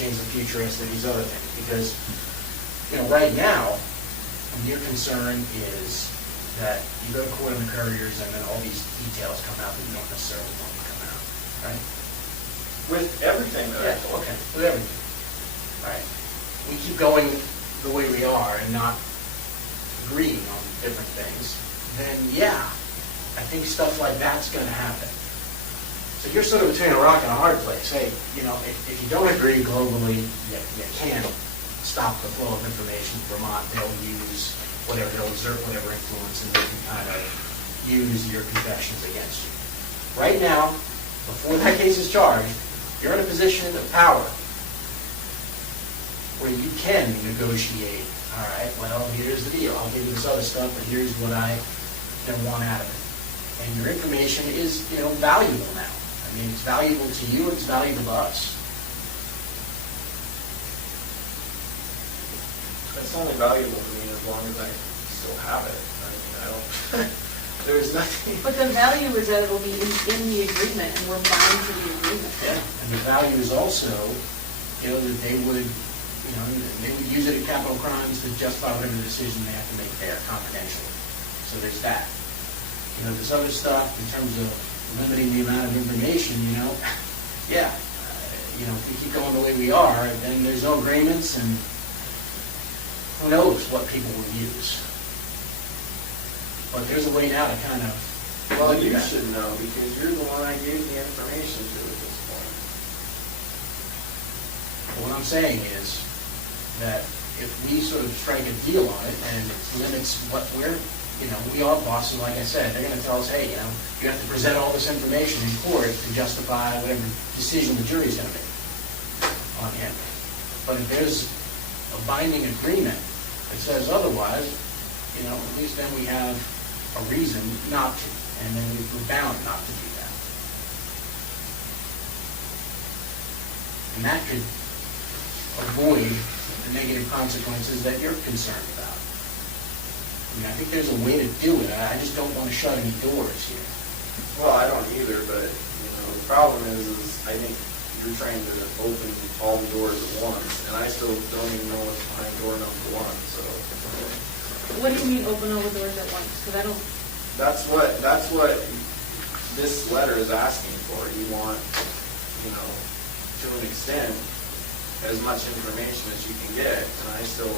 change the future as to these other things. Because, right now, your concern is that you go to court on the couriers and then all these details come out that you don't necessarily want to come out, right? With everything that I told. Okay, with everything. Right. We keep going the way we are and not agreeing on different things, then I think stuff like that's going to happen. So you're sort of between a rock and a hard place. Hey, if you don't agree globally, you can't stop the flow of information. Vermont, they'll exert whatever influence, and they can kind of use your confessions against you. Right now, before that case is charged, you're in a position of power where you can negotiate. All right, well, here's the deal. I'll give you this other stuff, but here's what I want out of it. And your information is, valuable now. I mean, it's valuable to you, it's valuable to us. It's only valuable to me as long as I still have it. I mean, I don't, there's nothing. But the value is that it will be in the agreement, and we're bound to the agreement. Yeah, and the value is also, that they would, they would use it in capital crimes to justify whatever decision they have to make there confidentially. So there's that. This other stuff in terms of limiting the amount of information, if we keep going the way we are, then there's no agreements, and who knows what people will use. But there's a way now to kind of... Well, you should know, because you're the one I gave the information to at this point. What I'm saying is that if we sort of strike a deal on it and it limits what we're, we are bosses, like I said, they're going to tell us, hey, you have to present all this information in court to justify whatever decision the jury's going to make on him. But if there's a binding agreement that says otherwise, at least then we have a reason not to, and then we're bound not to do that. And that could avoid the negative consequences that you're concerned about. I think there's a way to do it. I just don't want to shut any doors here. Well, I don't either, but, the problem is I think you're trying to open all the doors at once, and I still don't even know what's behind door number one, so. What do you mean open all the doors at once? Because I don't... That's what this letter is asking for. You want, to an extent, as much information as you can get, and I still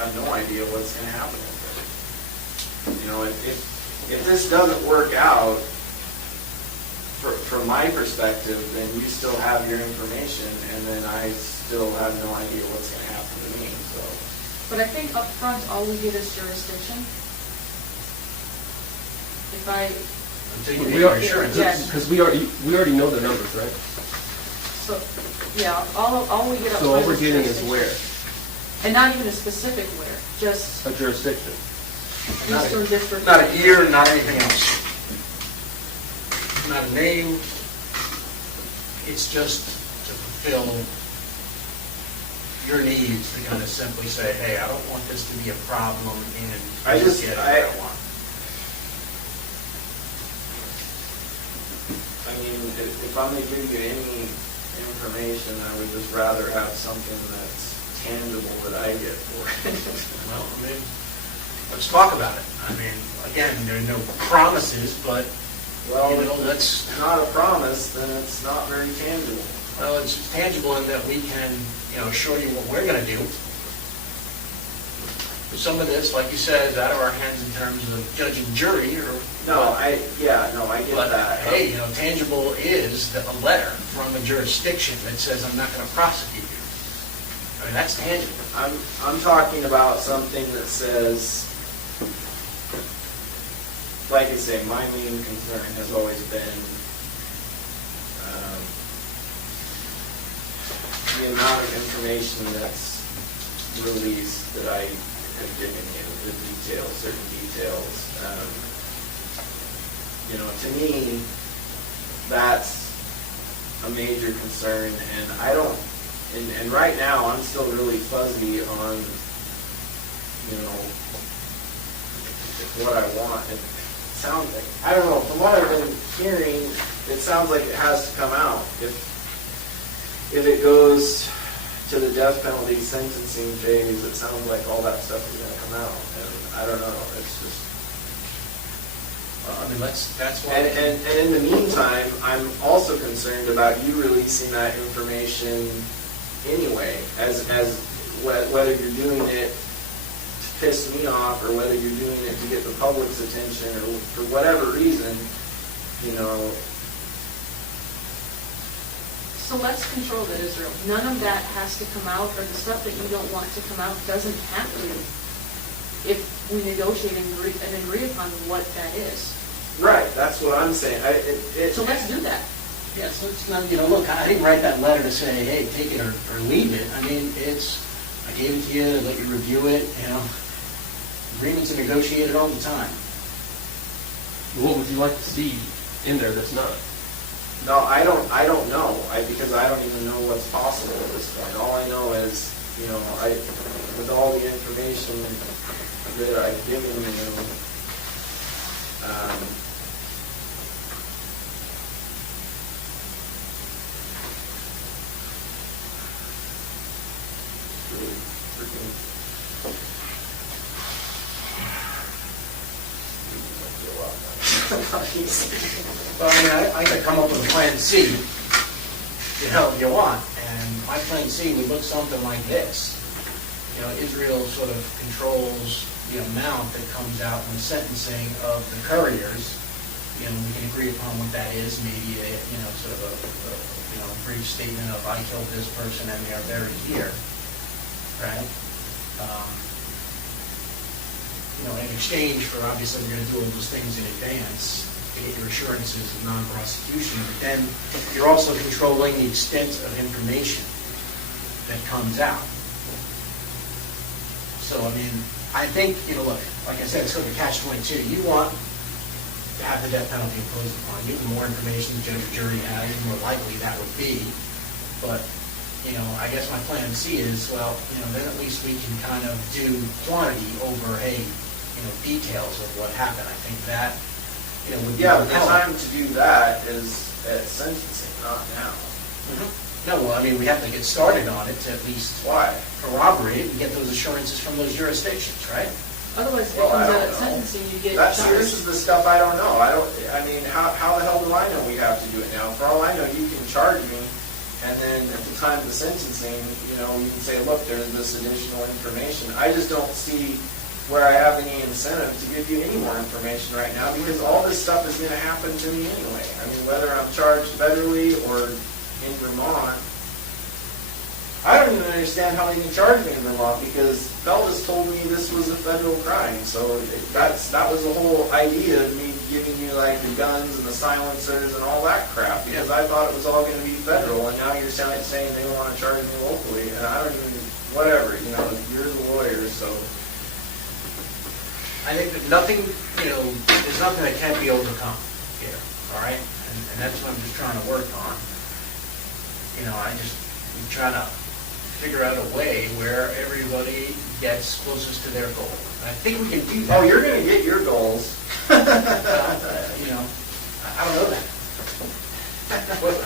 have no idea what's going to happen with it. If this doesn't work out, from my perspective, then you still have your information, and then I still have no idea what's going to happen to me. So. But I think up front, all we get is jurisdiction. If I... Until you get your insurance. Because we already know the numbers, right? So, all we get up front is jurisdiction. So all we're getting is where? And not even a specific where, just... A jurisdiction. Eastern District. Not a year, not anything else. Not a name. It's just to fulfill your needs, to kind of simply say, hey, I don't want this to be a problem, and I just get what I want. I mean, if I'm going to give you any information, I would just rather have something that's tangible that I get for it. Well, let's talk about it. I mean, again, there are no promises, but, If let's... it's not a promise, then it's not very tangible. Well, it's tangible in that we can, show you what we're going to do. Some of this, like you said, is out of our hands in terms of judge and jury, or... I get But, that. hey, tangible is a letter from a jurisdiction that says I'm not going to prosecute you. I mean, that's tangible. I'm talking about something that says, like I say, my main concern has always been the amount of information that's released that I have given you, the details, certain details. To me, that's a major concern, and I don't, and right now, I'm still really fuzzy on, you know, what I want. It sounds like, I don't know, from what I've been hearing, it sounds like it has to come out. If it goes to the death penalty sentencing phase, it sounds like all that stuff is gonna come out, and I don't know, it's just. I mean, that's why. And in the meantime, I'm also concerned about you releasing that information anyway, as whether you're doing it to piss me off or whether you're doing it to get the public's attention or for whatever reason, you know. So let's control that, Israel. None of that has to come out, or the stuff that you don't want to come out doesn't have to, if we negotiate and agree upon what that is. Right, that's what I'm saying. So let's do that. Yeah, so it's not, you know, look, I didn't write that letter to say, hey, take it or leave it. I mean, I gave it to you, let you review it, you know. Agreements are negotiated all the time. What would you like to see in there that's not? No, I don't know, because I don't even know what's possible at this point. All I know is, you know, with all the information that I've given you, really freaking. Well, I mean, I could come up with a plan C, you know, if you want, and my plan C would look something like this. You know, Israel sort of controls the amount that comes out in the sentencing of the couriers. You know, we can agree upon what that is, maybe a, you know, sort of a you know, brief statement of I killed this person and they are buried here, right? You know, in exchange for, obviously, we're going to do all those things in advance to get your assurances of non-prosecution, but then you're also controlling the extent of information that comes out. So, I mean, I think, you know, look, like I said, it's sort of a catch-22. You want to have the death penalty imposed upon you. The more information the judge or jury has, the more likely that would be. But, you know, I guess my plan C is, well, you know, then at least we can kind of do quantity over, hey, you know, details of what happened. I think that, you know, would be Yeah, but the compelling. time to do that is at sentencing, not now. No, well, I mean, we have to get started on it to at least Why? corroborate and get those assurances from those jurisdictions, right? Otherwise, if it Well, I comes out don't at know. sentencing, you get That's, charged. this is the stuff I don't know. I mean, how the hell do I know we have to do it now? For all I know, you can charge me, and then at the time of the sentencing, you know, you can say, look, there's this additional information. I just don't see where I have any incentive to give you any more information right now, because all this stuff is going to happen to me anyway. I mean, whether I'm charged federally or in Vermont, I don't even understand how they can charge me in Vermont, because Feltus told me this was a federal crime. So that was the whole idea of me giving you like the guns and the silencers and all that crap, because I thought it was all going to be federal, and now you're saying they want to charge me locally, and I don't even, whatever, you know, you're the lawyer, so. I think that nothing, you know, there's nothing that can't be overcome here, all right? And that's what I'm just trying to work on. You know, I'm trying to figure out a way where everybody gets closest to their goal. And I think we can do that. Oh, you're going to get your goals. You know, I don't know that. What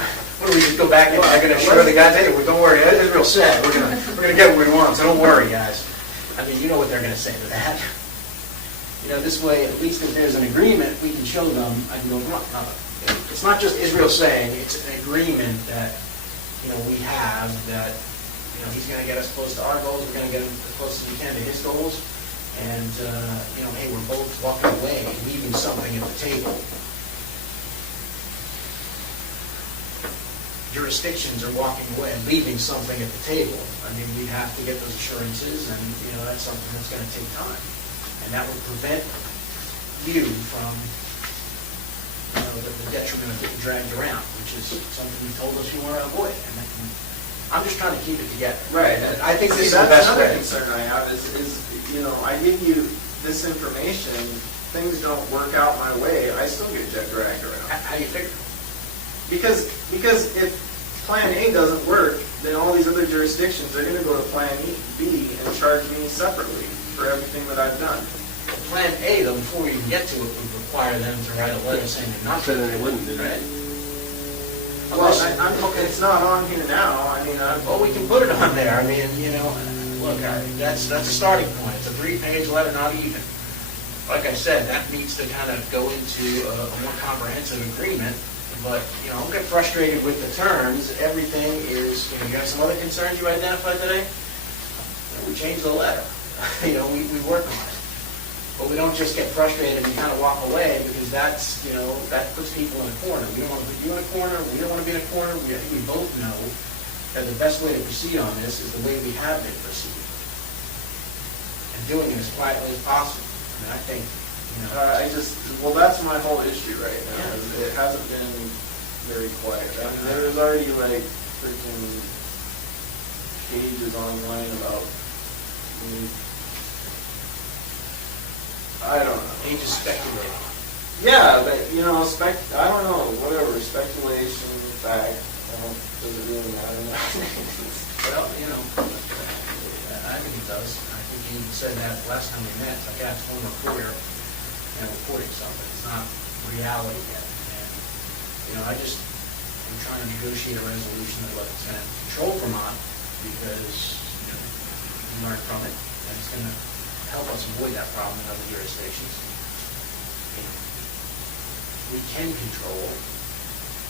do we just go back and I'm going to assure the guys, hey, well, don't worry, Israel said we're going to get what we want, so don't worry, guys. I mean, you know what they're going to say to that. You know, this way, at least if there's an agreement, we can show them, it's not just Israel saying, it's an agreement that, you know, we have that, you know, he's going to get us close to our goals, we're going to get him as close as we can to his goals, and, you know, hey, we're both walking away, leaving something at the table. Jurisdictions are walking away and leaving something at the table. I mean, we have to get those assurances, and, you know, that's something that's going to take time. And that would prevent you from, you know, the detriment of getting dragged around, which is something you told us you want to avoid. And I'm just trying to keep it together. Right. And I think this is that's the best another way. concern I have is, you know, I give you this information, things don't work out my way, I still get dragged around. How do you figure? Because if Plan A doesn't work, then all these other jurisdictions are gonna go to Plan B and charge me separately for everything that I've done. Plan A, though, before we even get to it, would require them to write a letter saying they're not. So then they wouldn't do that. Right? Well, it's not on here now, I mean, Well, we can put it on there, I mean, you know, look, that's a starting point, it's a 3-page letter, not even. Like I said, that needs to kind of go into a more comprehensive agreement, but, you know, don't get frustrated with the terms, everything is, you know, you have some other concerns you identified today? We change the letter, you know, we work on it. But we don't just get frustrated and kind of walk away, because that's, you know, that puts people in a corner. We don't want to put you in a corner, we don't want to be in a corner. I think we both know that the best way to proceed on this is the way we have been proceeding. And doing it as quietly as possible. And I think, you know. well, that's my whole issue right now, Yeah. is it hasn't been very quiet. I mean, there was already like freaking pages online about me. I don't know. They just speculate. Yeah, but, you know, I don't know, whatever, speculation, fact, does it really matter? Well, you know, I think it does. I think you even said that last time we met. It's like, yeah, it's one reporter and reporting something. It's not reality yet. And, you know, I'm trying to negotiate a resolution that lets kind of control Vermont, because, you know, we learn from it, and it's going to help us avoid that problem in other jurisdictions. We can control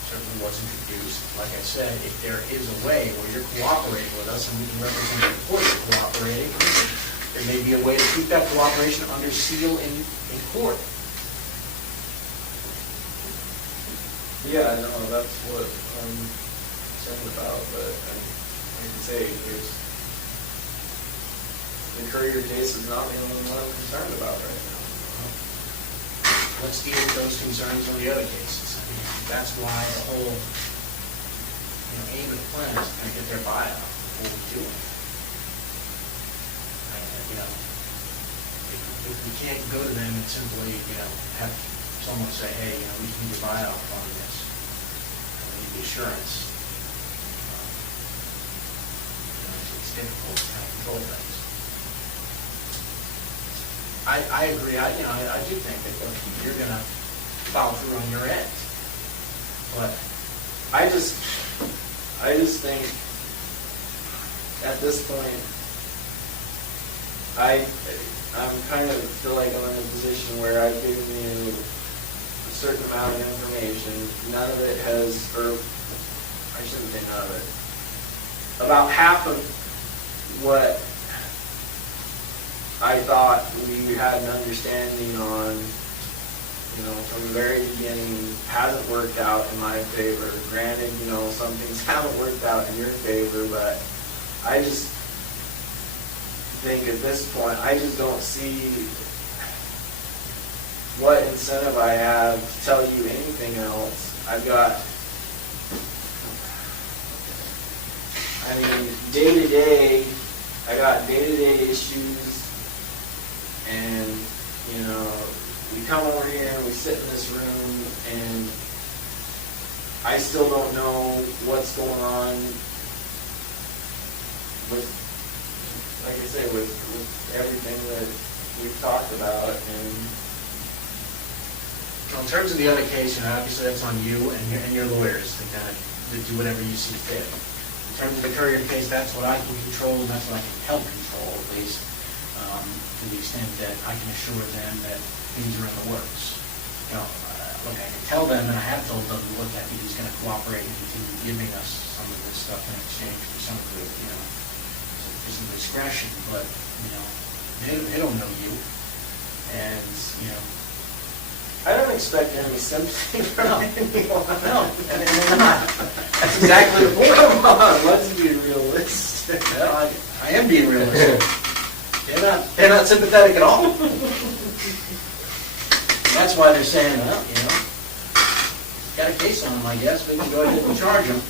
certainly what's introduced. Like I said, if there is a way where you're cooperating with us and we can represent the court as cooperating, there may be a way to keep that cooperation under seal in court. Yeah, I know, that's what I'm concerned about, but like I say, the Courier case is not the only one I'm concerned about right now. Let's deal with those concerns on the other cases. I mean, that's why the whole, you know, aim of the plan is to kind of get their buyout before we do it. You know, if we can't go to them and simply, you know, have someone say, hey, you know, we need your buyout on this, we need the assurance. You know, it's difficult to kind of control things. I agree. I do think that you're going to follow through on your end, but I just think at this point, I'm kind of feel like I'm in a position where I've given you a certain amount of information. None of it has, or I shouldn't say none of it. About half of what I thought we had an understanding on, you know, from the very beginning, hasn't worked out in my favor. Granted, you know, some things haven't worked out in your favor, but I just think at this point, I just don't see what incentive I have to tell you anything else. I got day-to-day issues. And, you know, we come over here and we sit in this room and I still don't know what's going on with, like I say, with everything that we've talked about. And well, in terms of the other case, you know, obviously that's on you and your lawyers to kind of do whatever you see fit. In terms of the Courier case, that's what I can control, and that's what I can help control, at least. To the extent that I can assure them that things are in the works. You know, look, I can tell them, and I have told them, look, I think he's going to cooperate and continue giving us some of this stuff in exchange for some of the, you know, for some discretion, but, you know, they don't know you. And, you know, I don't expect any sympathy from anyone. No, and they're not. That's exactly the point. Come on, let's be realistic. Well, I am being realistic. They're not sympathetic at all. That's why they're saying, well, you know, got a case on them, I guess, we can go ahead and charge them,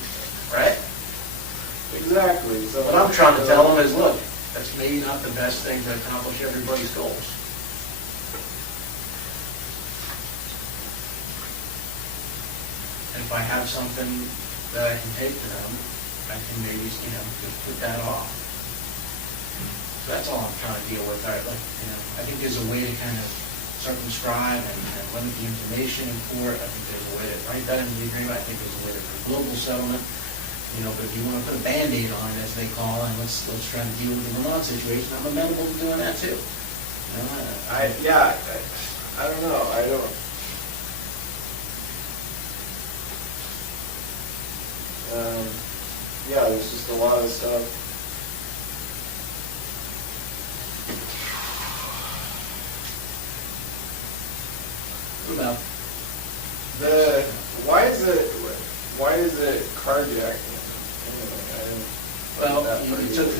right? Exactly. So What I'm trying to tell them is, look, that's maybe not the best thing to accomplish everybody's goals. And if if I have something that I can take to them, I can maybe, just put that off. So that's all I'm trying to deal with. I think there's a way to kind of circumscribe and limit the information in court. I think there's a way to write that into the agreement. I think there's a way to do a global settlement. But if you want to put a Band-Aid on it, as they call it, and let's try to deal with the Vermont situation, I'm amenable to doing that too. I don't know, there's just a lot of stuff. What about? Why is it carjacking? Anyway, Well, you took put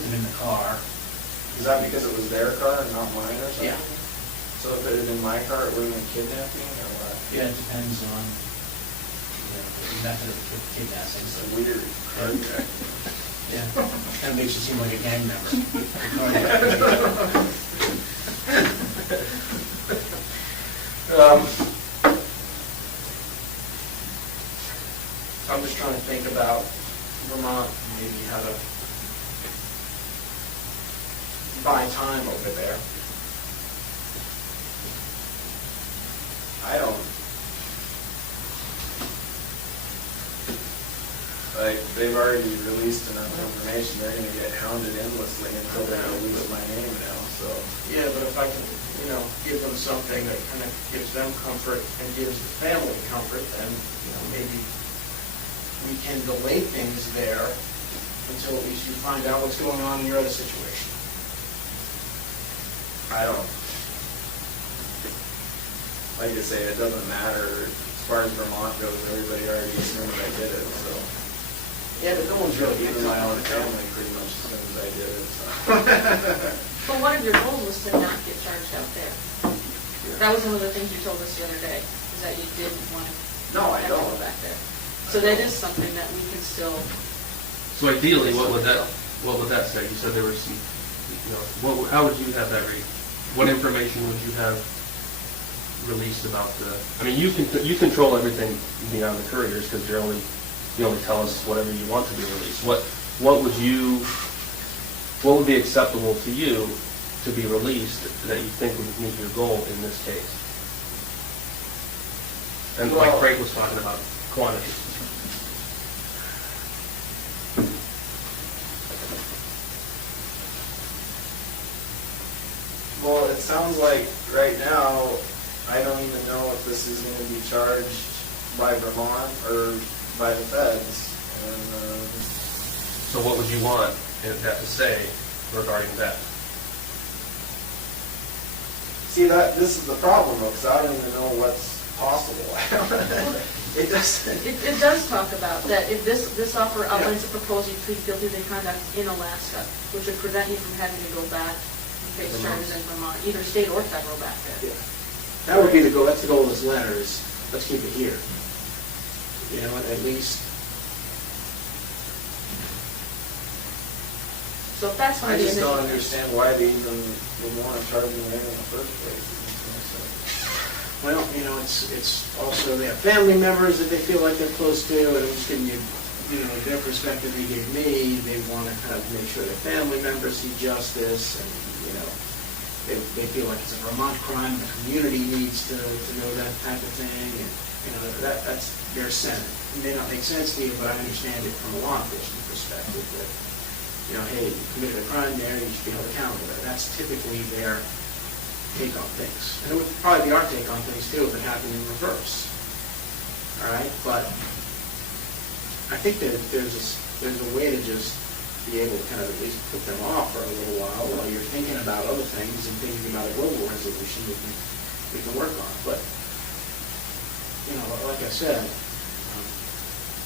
them in the car. Is that because it was their car and not mine or something? Yeah. So if it had been my car, it would have been kidnapping or what? Yeah, it depends on the method of kidnapping. It's a weird carjacking. Yeah, kind of makes you seem like a gang member. I'm just trying to think about Vermont, maybe how to buy time over there. I don't. Like, they've already released enough information, they're gonna get hounded endlessly until they release my name now, so. Yeah, but if I can, give them something that kind of gives them comfort and gives the family comfort, then, maybe we can delay things there until at least you find out what's going on in your other situation. I don't. Like I say, it doesn't matter, as far as Vermont goes, everybody already assumed I did it, so. Yeah, but no one's really Even my own family pretty much assumes I did it, so. But one of your goals was to not get charged out there. That was one of the things you told us the other day, is that you didn't want to No, I have to don't. go back there. So that is something that we can still. So ideally, what would that say? You said there was some, how would you have that read? What information would you have released about the? I mean, you control everything beyond the couriers because you only tell us whatever you want to be released. What would be acceptable to you to be released that you think would meet your goal in this case? And like Craig was talking about quantity. Well, it sounds like right now, I don't even know if this is going to be charged by Vermont or by the feds. And, So what would you want that to say regarding that? see, this is the problem, though, because I don't even know what's possible. It doesn't. It does talk about that if this offer outlines a proposal you plead guilty to conduct in Alaska, which would prevent you from having to go back and face charges in Vermont, either state or federal back there. Yeah. That would be the goal, that's the goal of this letter, is let's keep it here. At least. So if that's one I of the just don't initiatives. understand why they even would want to charge me in the first place. Well, it's also they have family members that they feel like they're close to, and I'm just giving you, their perspective they gave me. They want to kind of make sure their family members see justice, and they feel like it's a Vermont crime. The community needs to know that type of thing, and that's their sentiment. It may not make sense to you, but I understand it from a law enforcement perspective that hey, you committed a crime there, you should be held accountable. That's typically their take on things. And it would probably be our take on things too if it happened in reverse. All right, but I think that there's a way to just be able to kind of at least put them off for a little while you're thinking about other things and thinking about a global resolution we can work on. But like I said,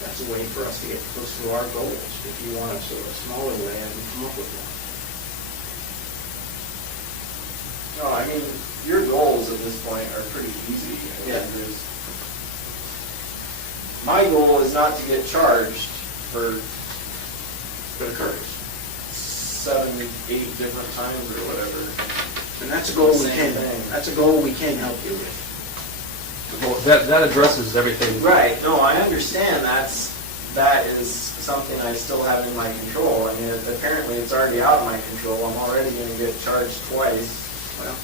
that's a way for us to get close to our goals. If you want a sort of smaller way, I can come up with one. No, I mean, your goals at this point are pretty easy. Yeah. My goal is not to get charged for But it occurs. 7, 8 different times or whatever. And that's a goal we Same can. thing. That's a goal we can help you with. Well, that addresses everything. Right, no, I understand that is something I still have in my control. I mean, apparently it's already out of my control. I'm already gonna get charged twice. Well,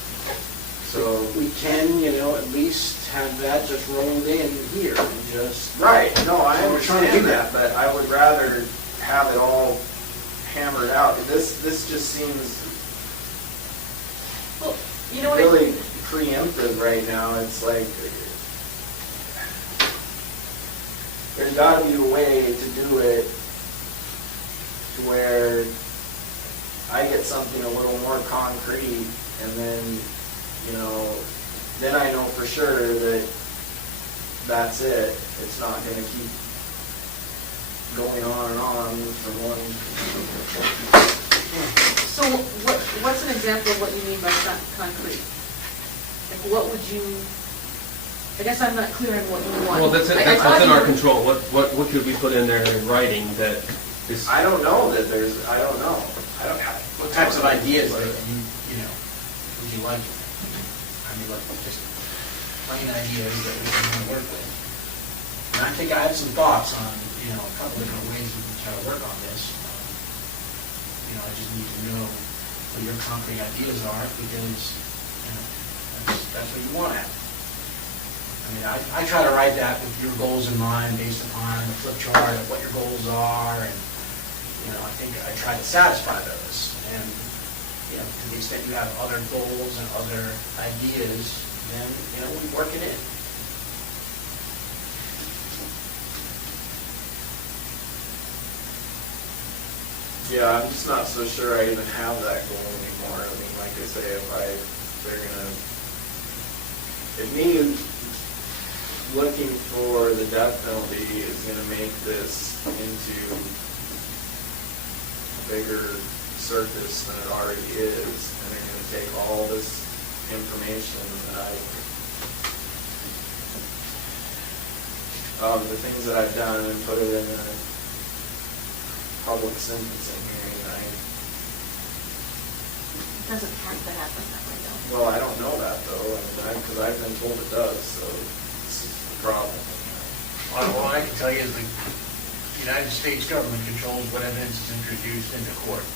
So, we can, at least have that just rolled in here and just. right, no, I So we're trying to do understand that, but I would rather have it all hammered out. This just seems Well, you know what? really preemptive right now. It's like, there's gotta be a way to do it to where I get something a little more concrete, and then, then I know for sure that that's it. It's not gonna keep going on and on from one. So what's an example of what you mean by concrete? Like, what would you, I guess I'm not clear on what you want. Well, that's I thought within you our were- control. What could we put in there in writing that is? I don't know that there's, I don't know. What types of ideas that would you like? I mean, like, just plain ideas that we can work with. And I think I have some thoughts on, a couple different ways we can try to work on this. I just need to know what your concrete ideas are, because, that's what you want to have. I mean, I try to write that with your goals in mind, based upon the flip chart of what your goals are, and, I think I try to satisfy those. And, to the extent you have other goals and other ideas, then, we work it in. Yeah, I'm just not so sure I even have that goal anymore. I mean, like I say, if me looking for the death penalty is gonna make this into a bigger circus than it already is, and they're gonna take all this information that the things that I've done and put it in a public sentencing hearing. It doesn't have to happen that way, though. Well, I don't know that though, because I've been told it does, so this is the problem. Well, all I can tell you is the United States government controls what evidence is introduced into court.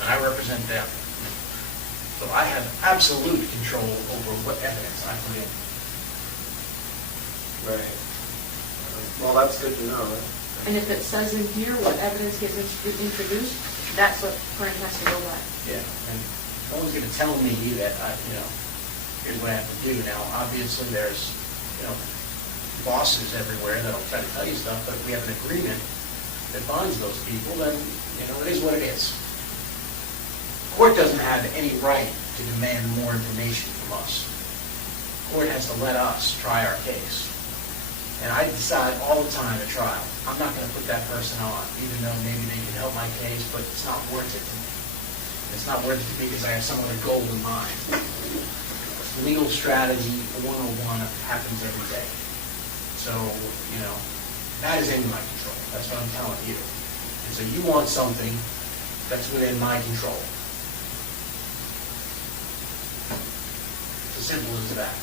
And I represent them. So I have absolute control over what evidence I put in. Right. Well, that's good to know. And if it says in here what evidence gets introduced, that's what Frank has to go by. Yeah. And no one's going to tell me that, here's what I have to do. Now, obviously, there's, bosses everywhere that'll try to tell you stuff, but if we have an agreement that binds those people, then, it is what it is. Court doesn't have any right to demand more information from us. Court has to let us try our case. And I decide all the time at trial, I'm not going to put that person on, even though maybe they can help my case, but it's not worth it to me. It's not worth it to me because I have some other goal in mind. Legal strategy 101 happens every day. So, that is in my control. That's what I'm telling you. And so you want something that's within my control. It's as simple as that.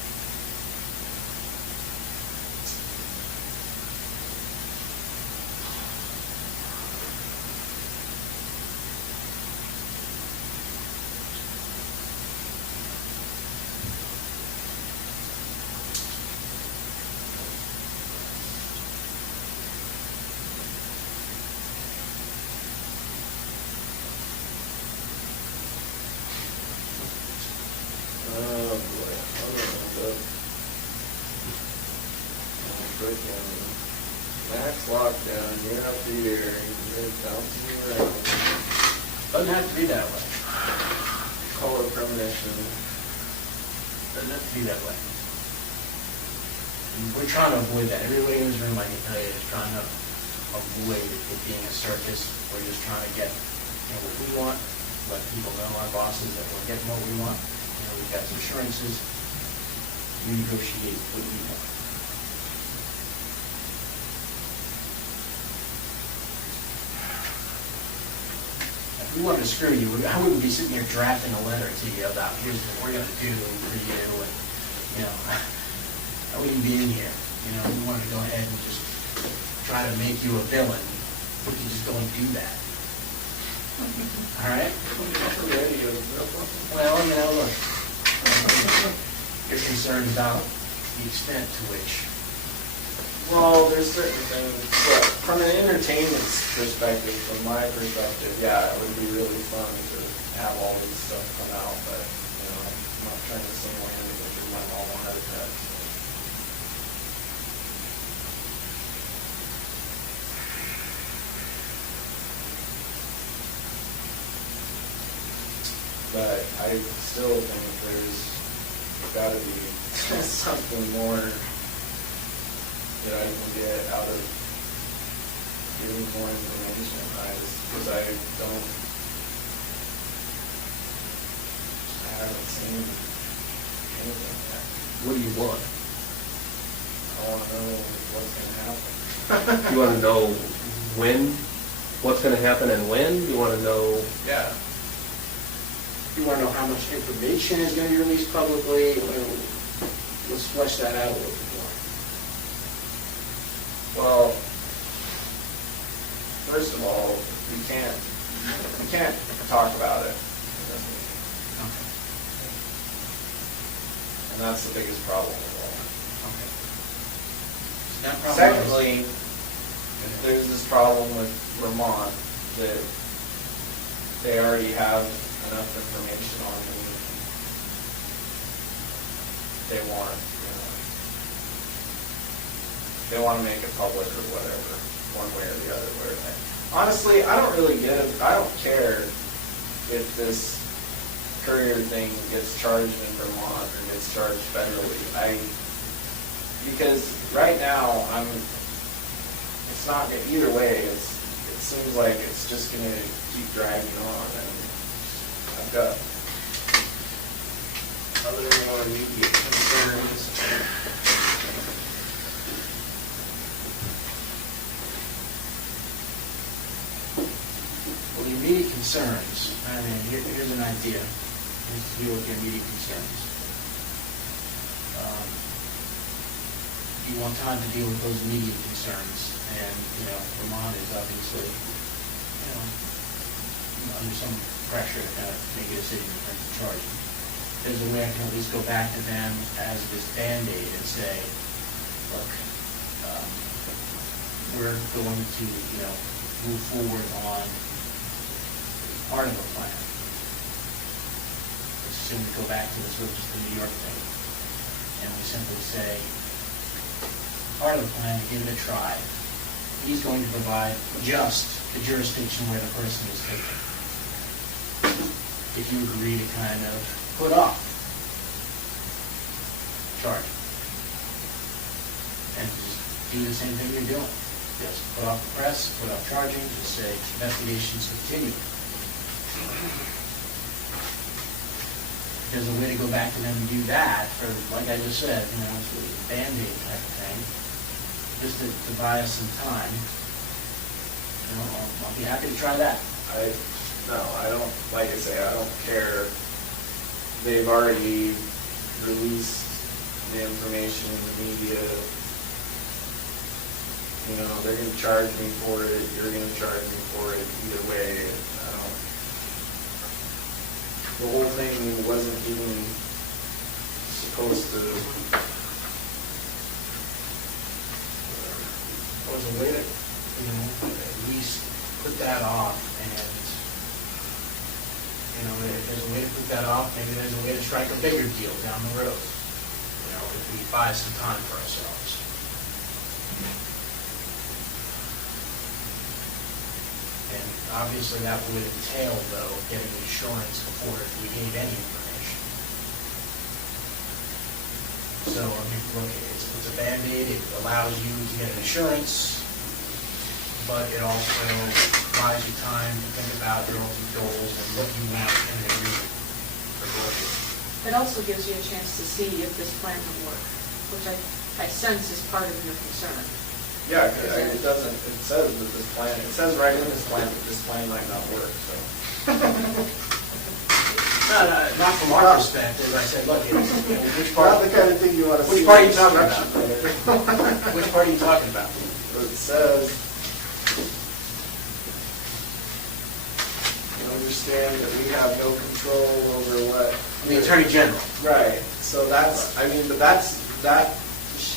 Oh, boy. Freaking max lockdown, year after year, you're bouncing around. Doesn't have to be that way. Call it premonition. Doesn't have to be that way. And we're trying to avoid that. Everybody in this room, I can tell you, is trying to avoid it being a circus. We're just trying to get, what we want, let people know, our bosses, that we're getting what we want. We've got some assurances. We negotiate what we want. If we wanted to screw you, I wouldn't be sitting here drafting a letter to you about here's what we're going to do for you, and I wouldn't be in here. You know, we wanted to go ahead and just try to make you a villain. We can just don't do that. All right? Well, you know, look, you're concerned about the extent to which. Well, there's certain things, but from an entertainment perspective, from my perspective, yeah, it would be really fun to have all this stuff come out, but, you know, I'm not trying to single handedly do my all one at a time. But I still think there's gotta be something more that I can get out of getting more information. Because I haven't seen anything yet. What do you want? I want to know what's going to happen. You want to know when, what's going to happen and when? You want to know? Yeah. You want to know how much information is going to be released publicly? Let's flesh that out a little bit more. Well, first of all, we can't talk about it. Okay. And that's the biggest problem of all. Okay. So that problem Secondly, there's this problem with Vermont that they already have enough information on me. They want, they want to make it public or whatever, one way or the other. Honestly, I don't really I don't care if this courier thing gets charged in Vermont or gets charged federally. Because right now, it's not, either way, it seems like it's just going to keep dragging on. And I've got other more immediate concerns. Well, the immediate concerns, I mean, here's an idea. Here's to deal with your immediate concerns. You want time to deal with those immediate concerns, and, Vermont is obviously, under some pressure to kind of make a decision in terms of charging. There's a way I can at least go back to them as this Band-Aid and say, look, we're going to, move forward on part of a plan. Let's assume we go back to this, just the New York thing, and we simply say, part of the plan, give it a try. He's going to provide just the jurisdiction where the person is taken. If you agree to kind of put off charging. And just do the same thing you're doing. Just put off the press, put off charging, just say investigations continue. There's a way to go back to them and do that, or like I just said, it's a Band-Aid type of thing, just to buy us some time. I'll be happy to try that. I don't, like I say, I don't care. They've already released the information in the media. They're going to charge me for it. You're going to charge me for it. Either way, the whole thing wasn't even supposed to. There was a way to, at least put that off, and, if there's a way to put that off, maybe there's a way to strike a bigger deal down the road, if we buy some time for ourselves. And obviously that would entail, though, getting insurance before we gave any information. So, look, it's a Band-Aid, it allows you to get insurance, but it also buys you time to think about your ultimate goals and what you want in an agreement for working. It also gives you a chance to see if this plan will work, which I sense is part of your concern. Yeah, because it doesn't, it says that this plan, it says right in this plan that this plan might not work, so. Not from our perspective. I said, look, which part? Not the kind of thing you want to see. Which part are you talking in about? instruction manual. Which part are you talking about? It says, "You understand that we have no control over what." The Attorney General. Right, so that's, I mean, but that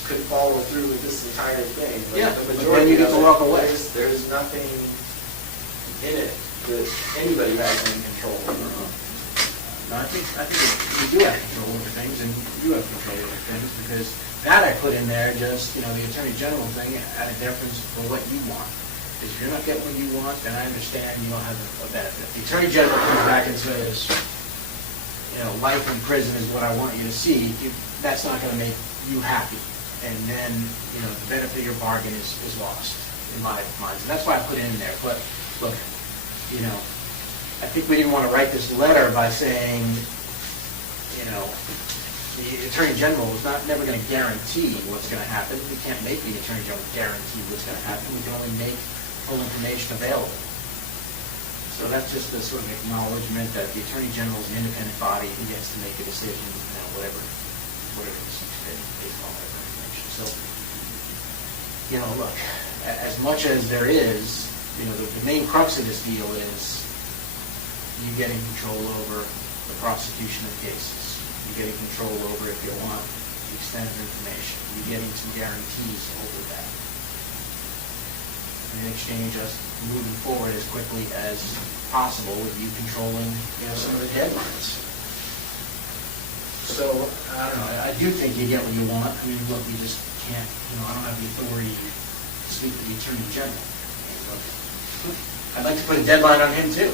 could follow through with this entire thing. But Yeah, the but then majority you get of to it, walk away. There's nothing in it that anybody has any control over. No, I think you do have control over things, and you have control over things, because that I put in there, just, the Attorney General thing, out of deference for what you want. If you're not getting what you want, then I understand you don't have a benefit. The Attorney General comes back and says, life in prison is what I want you to see, that's not gonna make you happy. And then, the benefit of your bargain is lost, in my mind. And that's why I put it in there. But, look, I think we didn't want to write this letter by saying, the Attorney General is never going to guarantee what's going to happen. We can't make the Attorney General guarantee what's going to happen. We can only make full information available. So that's just a sort of acknowledgement that the Attorney General is an independent body who gets to make a decision, whatever it seems fit based on that information. So, look, as much as there is, the main crux of this deal is you getting control over the prosecution of cases. You getting control over, if you want, the extent of information. You getting some guarantees over that. And in exchange, us moving forward as quickly as possible with you controlling, some of the deadlines. So, I don't know, I do think you get what you want. I mean, look, we just can't, I don't have the authority to speak to the Attorney General. I'd like to put a deadline on him too.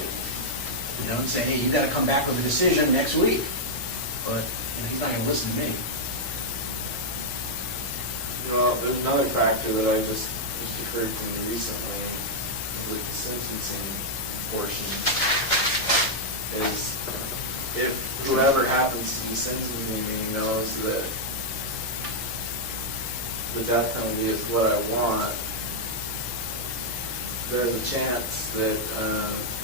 And say, hey, you gotta come back with a decision next week. But, he's not gonna listen to me. There's another factor that I just occurred to me recently with the sentencing portion is if whoever happens to be sentencing me knows that the death penalty is what I want, there's a chance that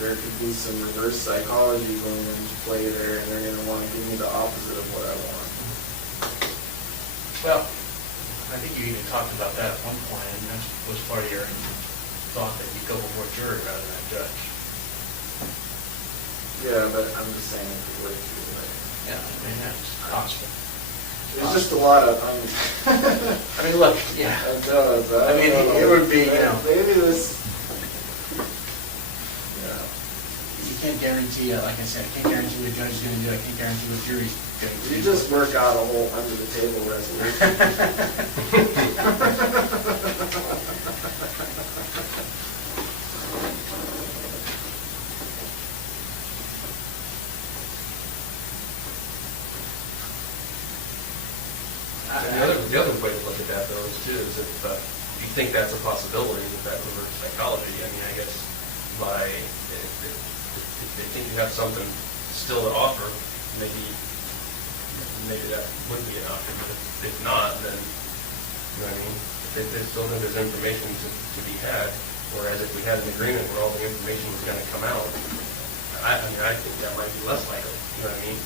there could be some reverse psychology going into play there, and they're going to want to give me the opposite of what I want. Well, I think you even talked about that at one point, and that was part of your thought that you'd go before a jury rather than a judge. Yeah, but I'm just saying if you were to do it. Yeah, I mean, that's possible. There's just a lot of, I mean, look, yeah. It does. I mean, it would be, Maybe this, you can't guarantee, like I said, I can't guarantee what a judge is going to do, I can't guarantee what jury's going to do. you just work out a whole under-the-table resolution. The other way to look at that, though, is too, is if you think that's a possibility with that reverse psychology, I mean, I guess if they think you have something still to offer, maybe that would be an option. But if not, then, you know what I mean? If they still think there's information to be had, whereas if we had an agreement where all the information was going to come out, I think that might be less likely. You know what I mean?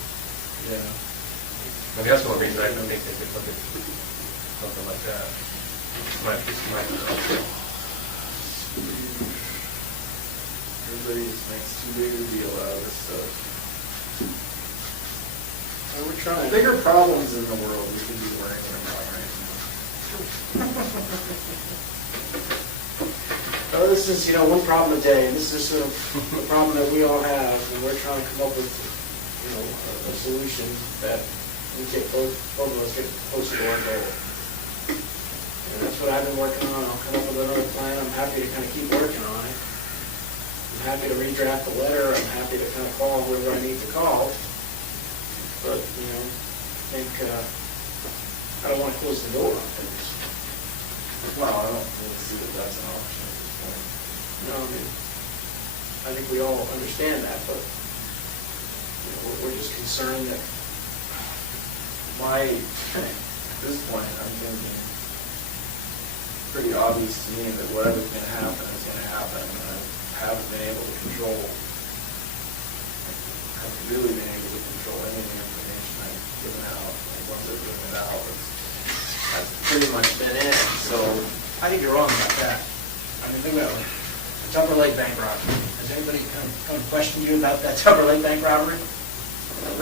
Yeah. I mean, that's the only reason I don't think they could look at something like that. Might be. Everybody just makes too big a deal out of this stuff. We're trying. Bigger problems in the world we could be worrying about right now. This is, one problem a day, and this is sort of a problem that we all have, and we're trying to come up with, a solution that we get both of us get closer to our goal. And that's what I've been working on. I'll come up with another plan. I'm happy to kind of keep working on it. I'm happy to redraft the letter. I'm happy to kind of call whoever I need to call. But, I think, I don't want to close the door on things. Well, I don't really see that that's an option at this point. No, I think we all understand that, but, we're just concerned that At this point, I'm thinking pretty obvious to me that whatever's going to happen is going to happen, and I haven't been able to control how really been able to control any of the information I've given out, like once I've given it out, that's pretty much been it, so. I think you're wrong about that. I mean, think about it. The Tupper Lake bank robbery. Has anybody come and questioned you about that Tupper Lake bank robbery?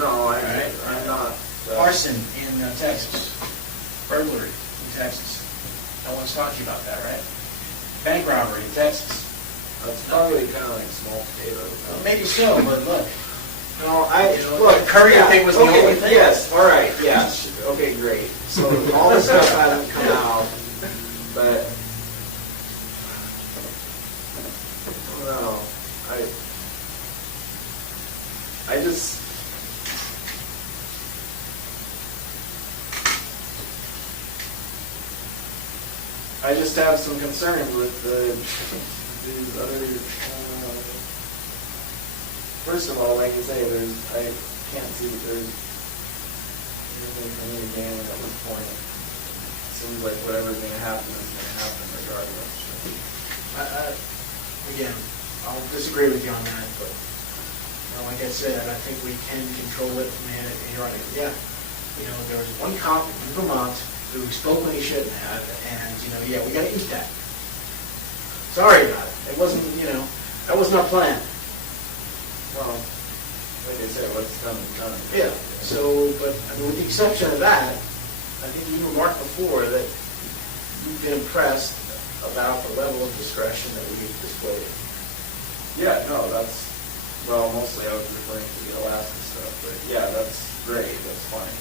No, Right. I'm not. Arson in Texas. Burglary in Texas. No one's talked to you about that, right? Bank robbery in Texas. That's probably kind of like small potatoes. Well, maybe so, but look. No, Look, Courier thing was the okay, only thing. Yes, all right, yes, okay, great. So all this stuff hasn't come out, but I don't know. I just. I just have some concerns with these other. First of all, like you say, I can't see that there's anything for me to gain at this point. Seems like whatever's going to happen is going to happen regardless. Again, I'll disagree with you on that, but like I said, I think we can control it, man. You're right. Yeah, there was one cop in Vermont who spoke when he shouldn't have, and yeah, we got to eat that. Sorry about it. It wasn't, that was not planned. Well, like I said, what's done is done. Yeah. So, but with the exception of that, I think you remarked before that you've been impressed about the level of discretion that we've displayed. Yeah, no, mostly I was referring to the Alaska stuff, but yeah, that's great, that's fine.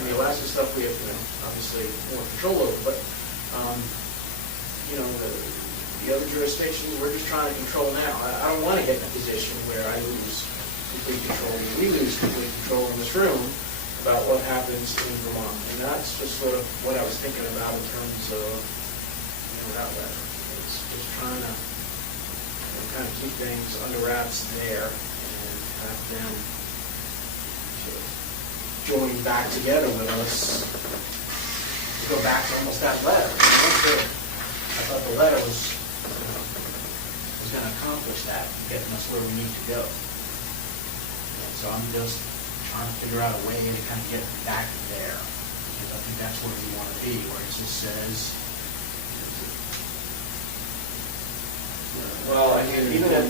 And the Alaska stuff we have, obviously more control over, but, the other jurisdictions, we're just trying to control now. I don't want to get in a position where I lose complete control, and we lose complete control in this room about what happens in Vermont. And that's just sort of what I was thinking about in terms of, that letter. It's just trying to kind of keep things under wraps there and have them sort of join back together with us to go back to almost that letter. I thought the letter was going to accomplish that, getting us where we need to go. And so I'm just trying to figure out a way to kind of get back there, because I think that's where we want to be, where it just says. Well, I mean, even if,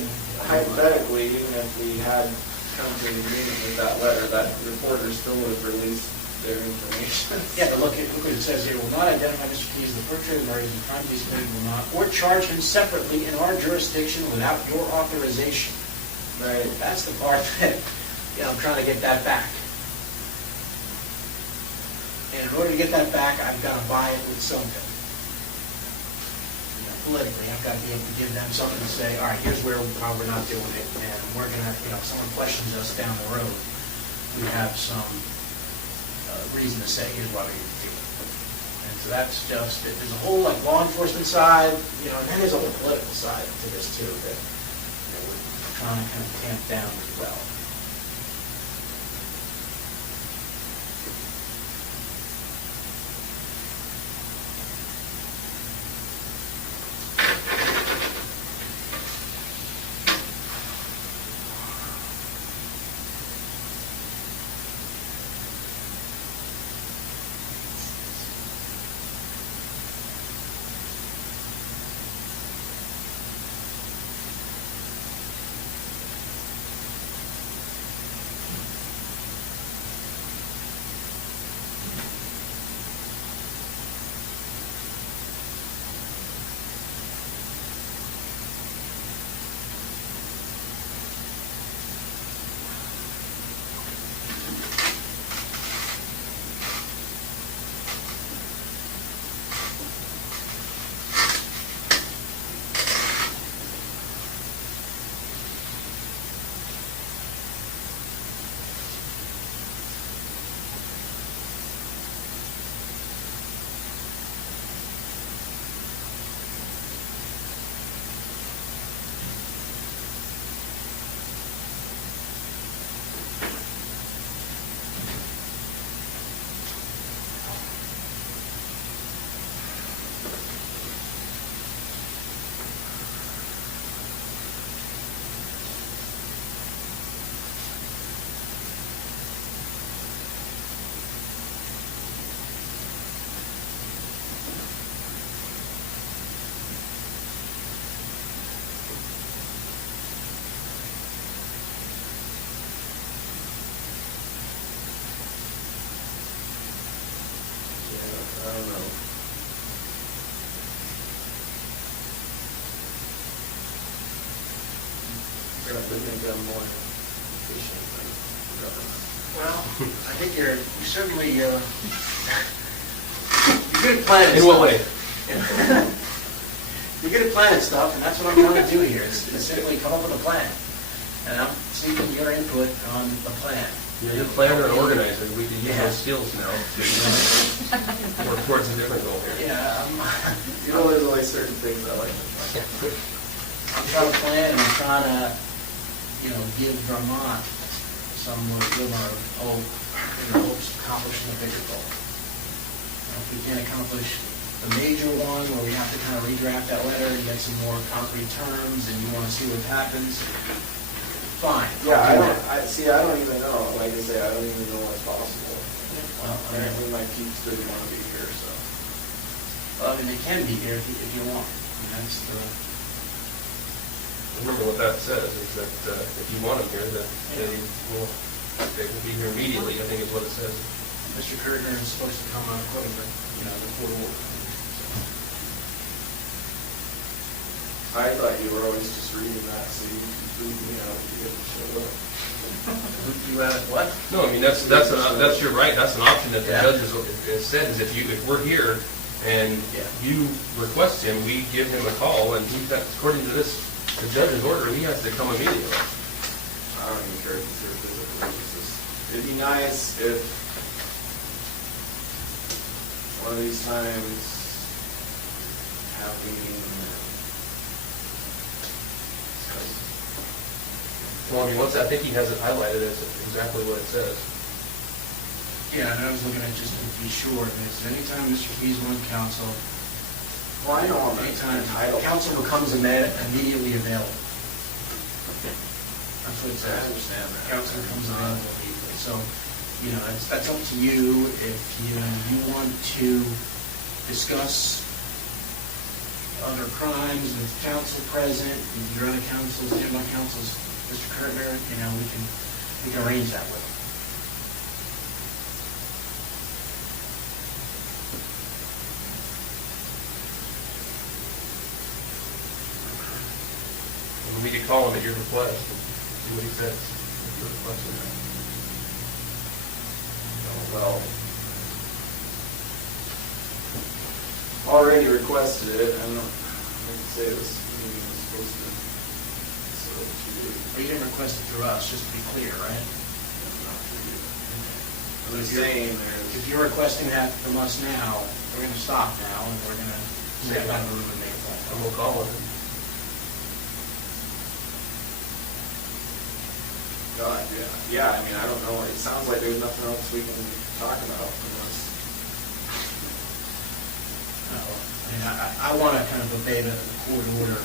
hypothetically, even if we had come to an agreement with that letter, that reporter still would have released their information. Yeah, but look what it says here. Will not identify Mr. Keys, the perpetrator of the murder, the crime to be committed will not, or charge him separately in our jurisdiction without your authorization. Right. That's the part that, I'm trying to get that back. And in order to get that back, I've got to buy it with something. Politically, I've got to be able to give them something to say, all right, here's why we're not doing it, and we're going to, if someone questions us down the road, we have some reason to say, here's why we need to do it. And so that's just it. There's a whole law enforcement side, and then there's a whole political side to this too that we're trying to kind of tamp down as well. I don't know. I think I'm more efficient than government. Well, I think you're certainly, you're good at planning. In what way? You're good at planning stuff, and that's what I'm trying to do here, is simply come up with a plan. And I'm seeking your input on the plan. You're a planner and organizer, we could use Yeah. those skills now to work towards a different goal here. Yeah, You know, there's only certain things I like. I'm trying to plan, and I'm trying to, give Vermont some glimmer of hope, hopes of accomplishing a bigger goal. If we can't accomplish the major one, where we have to kind of redraft that letter and get some more concrete terms, and you want to see what happens, fine. Yeah, I'll do I that. don't even know. Like I say, I don't even know what's possible. Well, Apparently my peeps didn't want to be here, so. I mean, they can be here if you want. I mean, that's the, Remember what that says, is that if you want them here, that they will be here immediately, I think is what it says. Mr. Kurtner is supposed to come out according to, the court order. I thought you were always just reading that, so you could boot me out if you didn't show up. You had what? No, I mean, that's your right, that's an option that the Yeah. judge has said, is if we're here and Yeah. you request him, we give him a call, and he's got, according to the judge's order, he has to come immediately. I don't even care if it's your physical. It's just, it'd be nice if one of these times have meeting. Well, I mean, I think he has it highlighted as exactly what it says. Yeah, and I was looking at just to be sure, and it's anytime Mr. Keys on council, Well, I know I'm anytime entitled. council becomes immediately available. That's what it says. I understand that. Council becomes available immediately. So, that's up to you. If you want to discuss other crimes with council present, if your other councils, my councils, Mr. Kurtner, we can arrange that with him. And we could call him at your request and see what he says. If you're requesting that. Well, already requested it. I don't, like I say, this meeting was supposed to, so it should be. But you didn't request it through us, just to be clear, right? Not for you. But I'm if you're- saying there's. If you're requesting that from us now, we're gonna stop now, and we're gonna step out of the room and make a phone And call. we'll call him. God, yeah. Yeah, I mean, I don't know. It sounds like there's nothing else we can talk about unless. No, I mean, I wanna kind of obey the court order,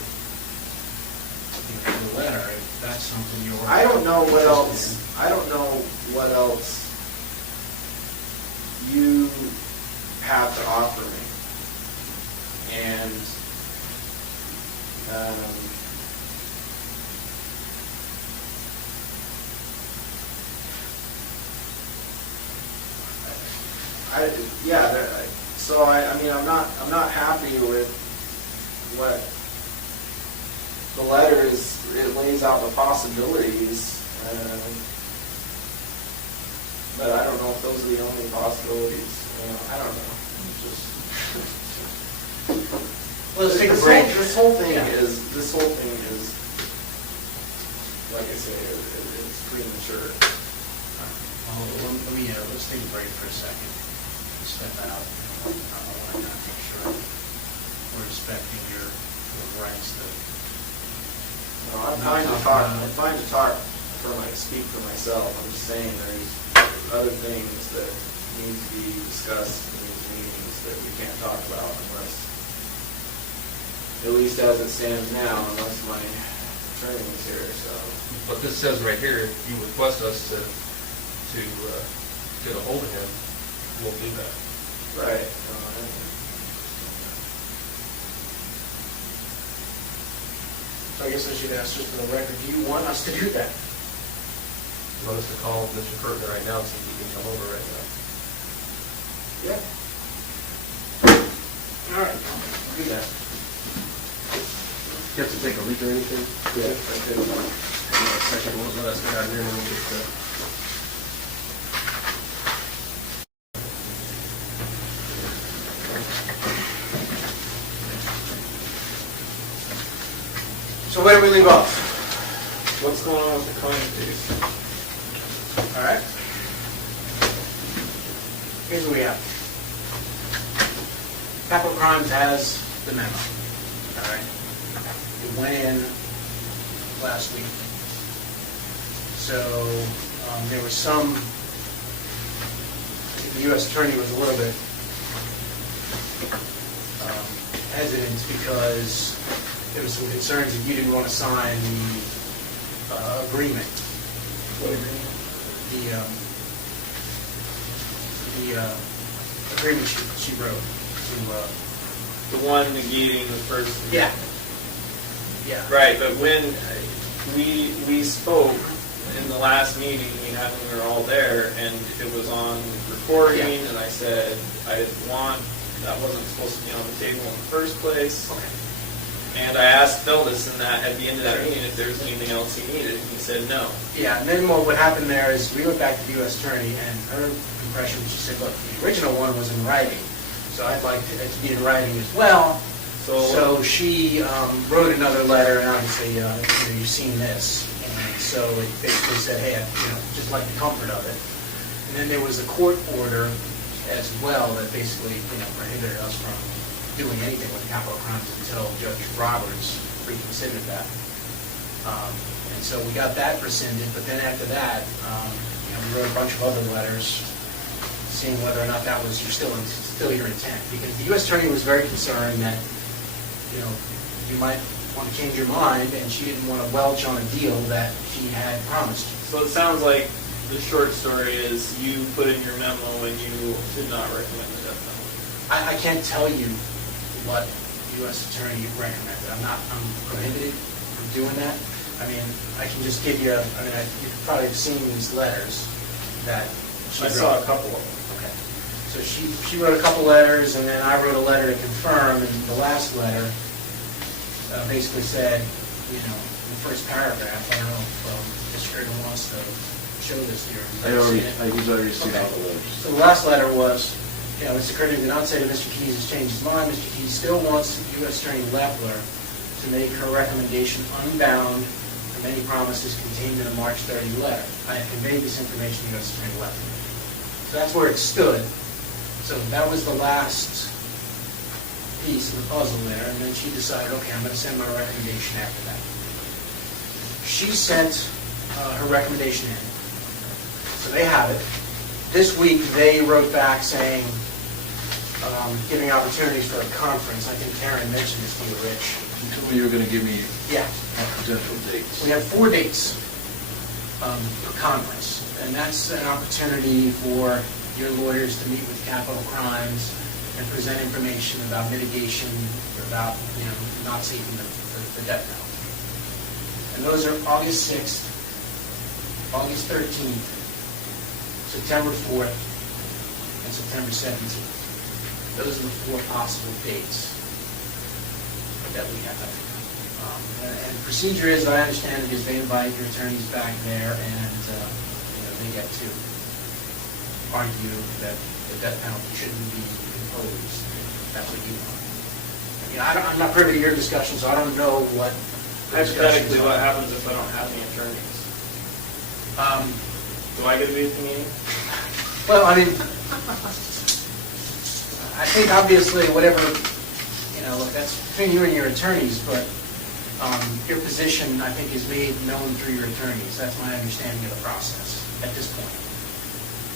the letter, if that's something you're. I don't know what interested else, in. I don't know what else you have to offer me. And, so I mean, I'm not happy with what the letter is. It lays out the possibilities, but I don't know if those are the only possibilities. I don't know. It's just. Well, let's take a break. This whole thing Yeah. is, like I say, it's premature. Well, let's take a break for a second. Step out. I want to make sure we're respecting your rights to. No, I'm fine to talk. I'm fine to talk speak for myself. I'm just saying there's other things that need to be discussed in these meetings that we can't talk about unless, at least as it stands now, unless my attorney is here. So. But this says right here, if you request us to get a hold of him, we'll do that. Right. So I guess I should ask just for the record, do you want us to do that? You want us to call Mr. Kurtner right now and see if he can come over right now? Yeah. Is there anything? Yeah. Second one, let us get out of here and then we'll get to. So where do we leave off? What's going on with the Koenig case? All right. Here's what we have. Capital Crimes has the memo. All right. It went in last week. So there was some, I think the U.S. Attorney was a little bit hesitant because there was some concerns that you didn't want to sign the agreement. What agreement? The agreement she wrote to. The one negating the first. Yeah. Yeah. Right, but when we spoke in the last meeting we had when we were all there, and it was on recording, Yeah. and I said I didn't want, that wasn't supposed to be on the table in the first place. Okay. And I asked Phyllis in that, at the end of that meeting if there was anything else he needed, and he said no. Yeah, and then what happened there is we went back to the U.S. Attorney, and her impression was she said, look, the original one was in writing, so I'd like it to be in writing as well. So she wrote another letter, and obviously, you've seen this. And so it basically said, hey, just like the comfort of it. And then there was a court order as well that basically, prohibited us from doing anything with capital crimes until Judge Roberts reconsidered that. And so we got that rescinded, but then after that, we wrote a bunch of other letters seeing whether or not that was still your intent. Because the U.S. Attorney was very concerned that, you might want to change your mind, and she didn't want to welch on a deal that she had promised you. So it sounds like the short story is you put in your memo and you did not recommend the death penalty. I can't tell you what the U.S. Attorney recommended. I'm prohibited from doing that. I mean, I can just give you, you've probably seen these letters that she I wrote. saw a couple of them. Okay. So she wrote a couple letters, and then I wrote a letter to confirm, and the last letter basically said, in the first paragraph, I don't know if Mr. Erdogan wants to show this here. He's already seen all the letters. So the last letter was, Mr. Koenig did not say that Mr. Keyes has changed his mind. Mr. Keyes still wants U.S. Attorney Leffler to make her recommendation unbound from any promises contained in a March 30 letter. I have conveyed this information to U.S. Attorney Leffler. So that's where it stood. So that was the last piece of the puzzle there, and then she decided, okay, I'm going to send my recommendation after that. She sent her recommendation in. So they have it. This week they wrote back saying, giving opportunities for a conference. I think Karen mentioned this to you, Rich. You told me you were going to give me Yeah. potential dates. We have 4 dates for conference, and that's an opportunity for your lawyers to meet with capital crimes and present information about mitigation, about not seeking the death penalty. And those are August 6th, August 13th, September 4th, and September 17th. Those are the 4 possible dates that we have. And the procedure is, I understand it, is they invite your attorneys back there, and they get to argue that the death penalty shouldn't be imposed. That's what you want. I'm not privy to your discussion, so I don't know what the discussions Hypothetically, are. what happens if I don't have any attorneys? Do I get to be at the meeting? Well, I think obviously whatever, that's between you and your attorneys, but your position, I think, is made known through your attorneys. That's my understanding of the process at this point.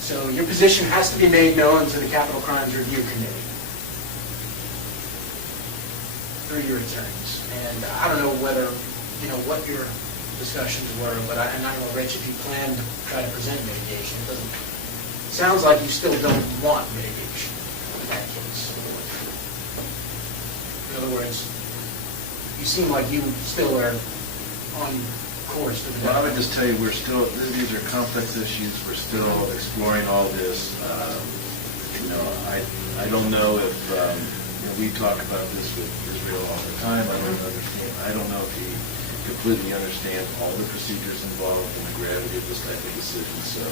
So your position has to be made known to the Capital Crimes Review Committee through your attorneys. And I don't know whether, what your discussions were, but I don't know, Rich, if you plan to try to present mitigation. It sounds like you still don't want mitigation in that case. In other words, you seem like you still are on course to the Well, I death would just tell you, these are complex issues. We're still exploring all this. I don't know if, we talk about this with Israel all the time. I don't know if he completely understands all the procedures involved and the gravity of this type of decision. So,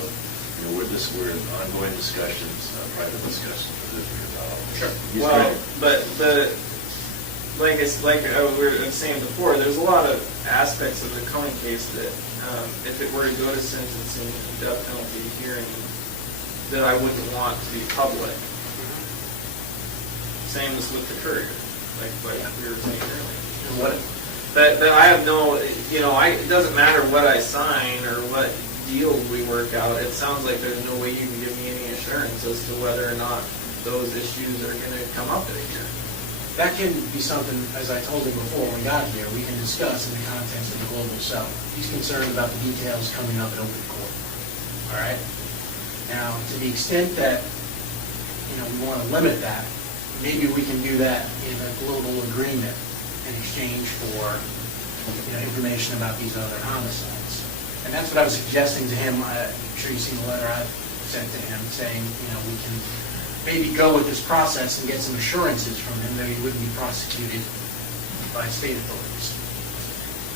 we're in ongoing discussions, private discussions with Israel about all this. Sure. He's Well, trying to- but like we were saying before, there's a lot of aspects of the Koenig case that, if it were to go to sentencing and death penalty hearing, that I wouldn't want to be public. Same as with the Courier, like we were saying earlier. What, That I have no, it doesn't matter what I sign or what deal we work out. It sounds like there's no way you can give me any assurance as to whether or not those issues are going to come up in a hearing. that can be something, as I told him before when we got here, we can discuss in the context of the global settlement. He's concerned about the details coming up in open court. All right? Now, to the extent that, we want to limit that, maybe we can do that in a global agreement in exchange for, information about these other homicides. And that's what I was suggesting to him. I'm sure you've seen the letter I sent to him saying, we can maybe go with this process and get some assurances from him that he wouldn't be prosecuted by state authorities.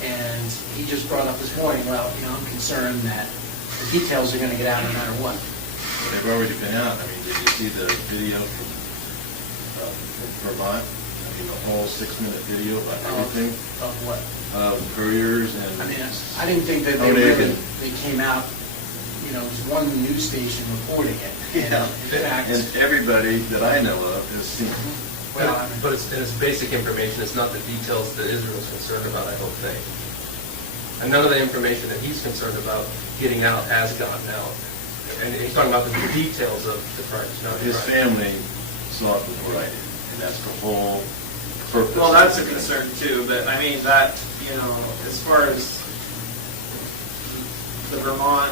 And he just brought up this morning, well, I'm concerned that the details are going to get out no matter what. They've already been out. I mean, did you see the video from Vermont? I mean, the whole 6-minute video about everything. Of what? Couriers and... I mean, I didn't think that they came out, it was one news station reporting it. Yeah. In fact, And everybody that I know of has seen it. well, I mean, But it's basic information, it's not the details that Israel's concerned about, I don't think. And none of the information that he's concerned about getting out has gotten out. And he's talking about the details of the crimes, not the His crime. family saw it before I did, and that's the whole purpose. Well, that's a concern too, but I mean, that, as far as the Vermont,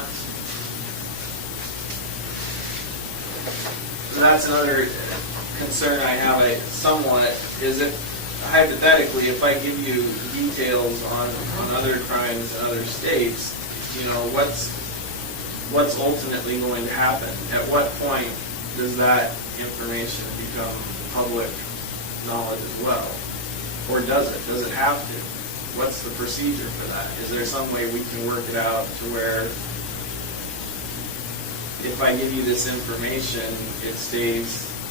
that's another concern I have somewhat, is if, hypothetically, if I give you details on other crimes in other states, what's ultimately going to happen? At what point does that information become public knowledge as well? Or does it? Does it have to? What's the procedure for that? Is there some way we can work it out to where if I give you this information, it stays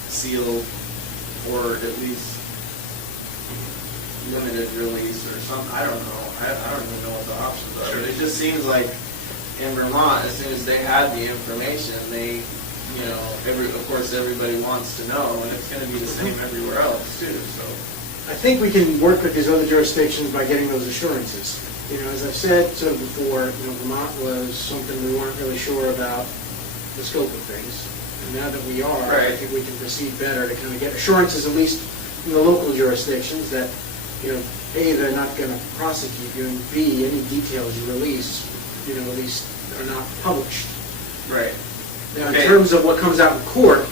sealed or at least limited release or something? I don't know. I don't even know what the options are. But it just seems like in Vermont, as soon as they had the information, they, of course everybody wants to know, and it's going to be the same everywhere else too, so. I think we can work with these other jurisdictions by getting those assurances. As I've said sort of before, Vermont was something we weren't really sure about the scope of things. And now that we are, Right. I think we can proceed better to kind of get assurances, at least in the local jurisdictions, that, A, they're not going to prosecute you, and B, any details you release, at least are not published. Right. Now, in Okay. terms of what comes out in court,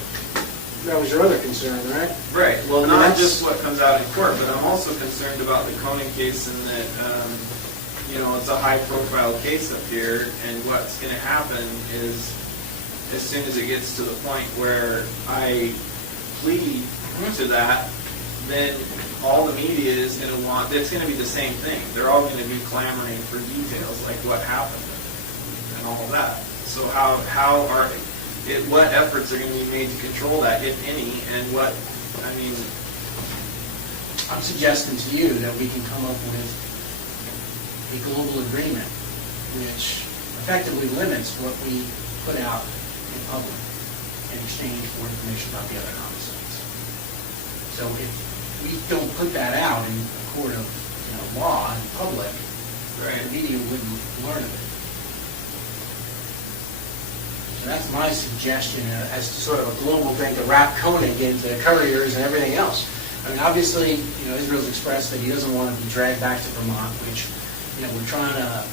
that was your other concern, right? Right. Well, I mean, not that's- just what comes out in court, but I'm also concerned about the Koenig case in that, it's a high-profile case up here, and what's going to happen is, as soon as it gets to the point where I plead to that, then all the media is going to want, it's going to be the same thing. They're all going to be clamoring for details, like what happened and all of that. So what efforts are going to be made to control that, if any, and I'm suggesting to you that we can come up with a global agreement which effectively limits what we put out in public in exchange for information about the other homicides. So if we don't put that out in a court of law in public, the media wouldn't learn of it. So that's my suggestion as to sort of a global thing to wrap Koenig into the Couriers and everything else. I mean, obviously, Israel's expressed that he doesn't want to be dragged back to Vermont, which, we're trying to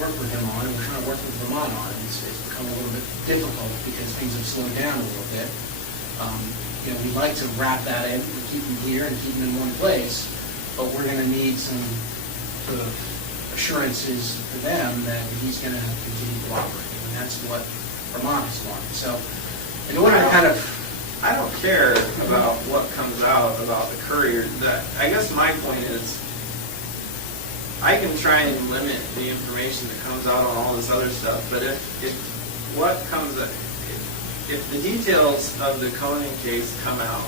work with him on, and we're trying to work with Vermont on. It's become a little bit difficult because things have slowed down a little bit. We'd like to wrap that in and keep him here and keep him in one place, but we're going to need some sort of assurances for them that he's going to continue cooperating, and that's what Vermont is wanting. So, in order to kind of... I don't care about what comes out about Courier, I guess my point is, I can try and limit the information that comes out on all this other stuff, but if the details of the Koenig case come out,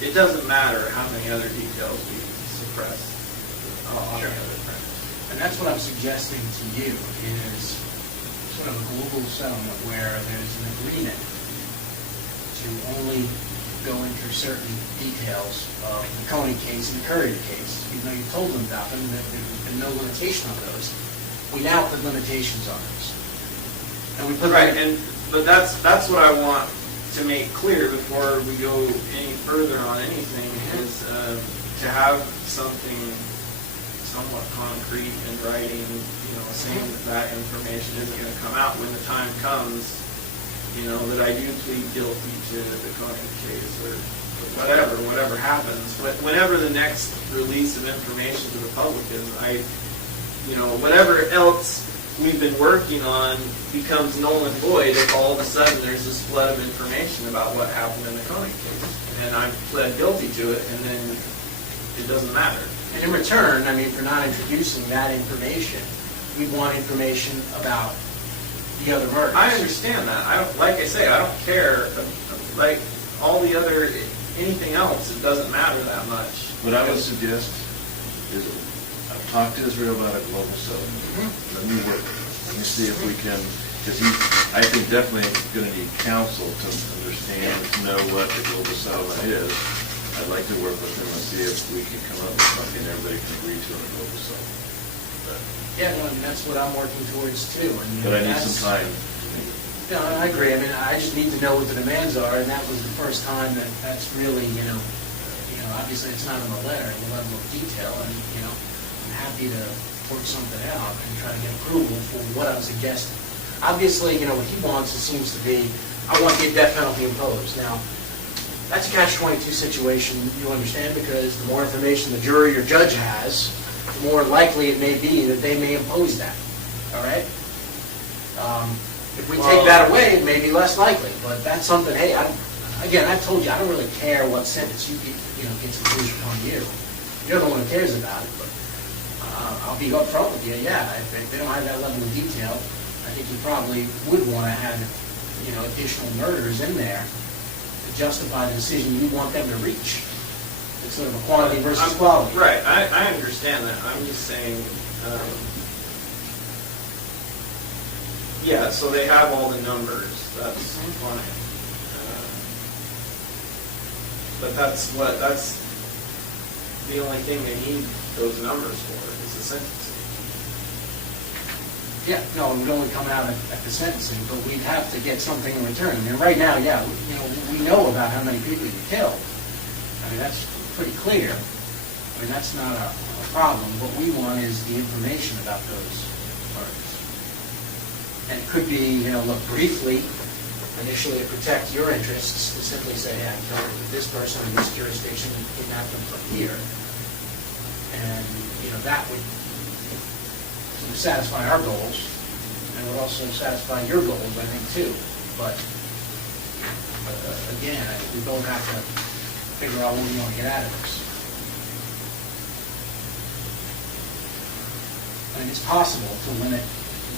it doesn't matter how many other details we suppress on the other front. And that's what I'm suggesting to you, is sort of a global settlement where there's an agreement to only go into certain details of the Koenig case and the Courier case. Even though you told them about them, that there's been no limitation on those. We now put limitations on those. And we put But that's what I want to make clear before we go any further on anything, is to have something somewhat concrete in writing, saying that information is going to come out when the time comes, that I do plead guilty to the Koenig case, or whatever happens. Whenever the next release of information to the public is, whatever else we've been working on becomes null and void if all of a sudden there's this flood of information about what happened in the Koenig case. And I've pled guilty to it, and then it doesn't matter. And in return, for not introducing that information, we want information about the other murders. I understand that. Like I say, I don't care. Like all the other, anything else, it doesn't matter that much. What I would suggest is, I've talked to Israel about a global settlement. Let me work. Let me see if we can, because I think definitely going to need counsel to understand, to know what the global settlement is. I'd like to work with them and see if we can come up with something everybody can agree to in a global settlement. Yeah, that's what I'm working towards too. But I need some time. No, I agree. I just need to know what the demands are, and that was the first time that's really, obviously it's not in the letter, the level of detail, and, I'm happy to work something out and try to get approval for what I'm suggesting. Obviously, what he wants, it seems to be, I want the death penalty imposed. Now, that's a catch-22 situation, you understand, because the more information the jury or judge has, the more likely it may be that they may impose that, all right? If we take that away, it may be less likely, but that's something, hey, I've told you, I don't really care what sentence you gets imposed upon you. You're the one who cares about it, but I'll be upfront with you, yeah, if they don't have that level of detail, I think you probably would want to have, additional murders in there to justify the decision you want them to reach. It's sort of a quantity versus quality. Right, I understand that. I'm just saying, yeah, so they have all the numbers. That's fine. But that's the only thing they need those numbers for, is the sentencing. Yeah, no, it would only come out at the sentencing, but we'd have to get something in return. Right now, yeah, we know about how many people you killed. That's pretty clear. That's not a problem. What we want is the information about those murders. And it could be, look, briefly, initially to protect your interests, to simply say, hey, I killed this person in this jurisdiction and kidnapped them from here. And, that would sort of satisfy our goals, and would also satisfy your goals, I think, too. But again, we both have to figure out what we want to get out of this. It's possible to limit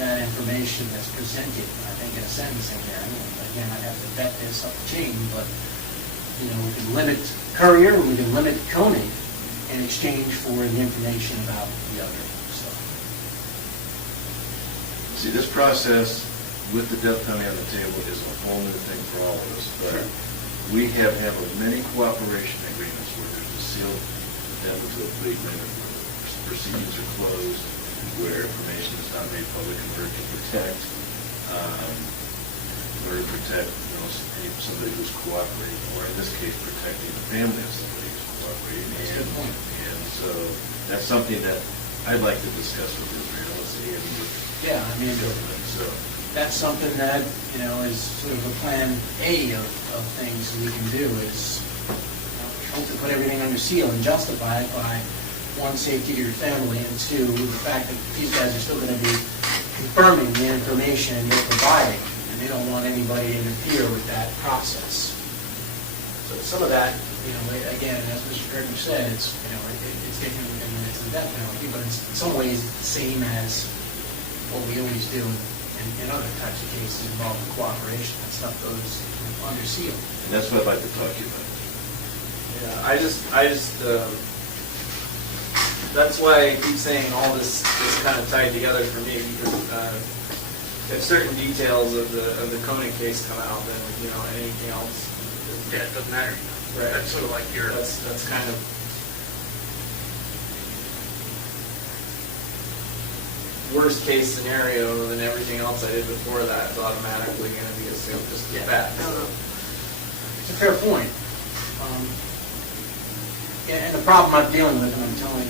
that information that's presented, I think, in a sentencing hearing. Again, I'd have to vet this up the chain, but, we can limit Courier, we can limit Koenig in exchange for the information about the other stuff. See, this process with the death penalty on the table is a whole new thing for all of us. But we have had many cooperation agreements where there's a sealed addendum to a plea agreement, where proceedings are closed, where information is not made public in order to protect, somebody who's cooperating, or in this case, protecting the family of somebody who's cooperating. That's a good point. And so that's something that I'd like to discuss with Israel. Yeah, So that's something that, is sort of a plan A of things we can do, is hope to put everything under seal and justify it by, one, safety to your family, and two, the fact that these guys are still going to be confirming the information they're providing, and they don't want anybody to interfere with that process. So some of that, again, as Mr. Koenig said, it's, it's taken into the death penalty, but it's in some ways the same as what we always do in other types of cases involving cooperation. That stuff goes under seal. And that's what I'd like to talk to you about. Yeah, that's why I keep saying all this is kind of tied together for me, because if certain details of the Koenig case come out, then, anything else. Yeah, it doesn't matter. Right. That's sort of like your... That's kind of... worst case scenario, then everything else I did before that is automatically going to be assumed just as bad. It's a fair point. And the problem I'm dealing with, and I'm telling,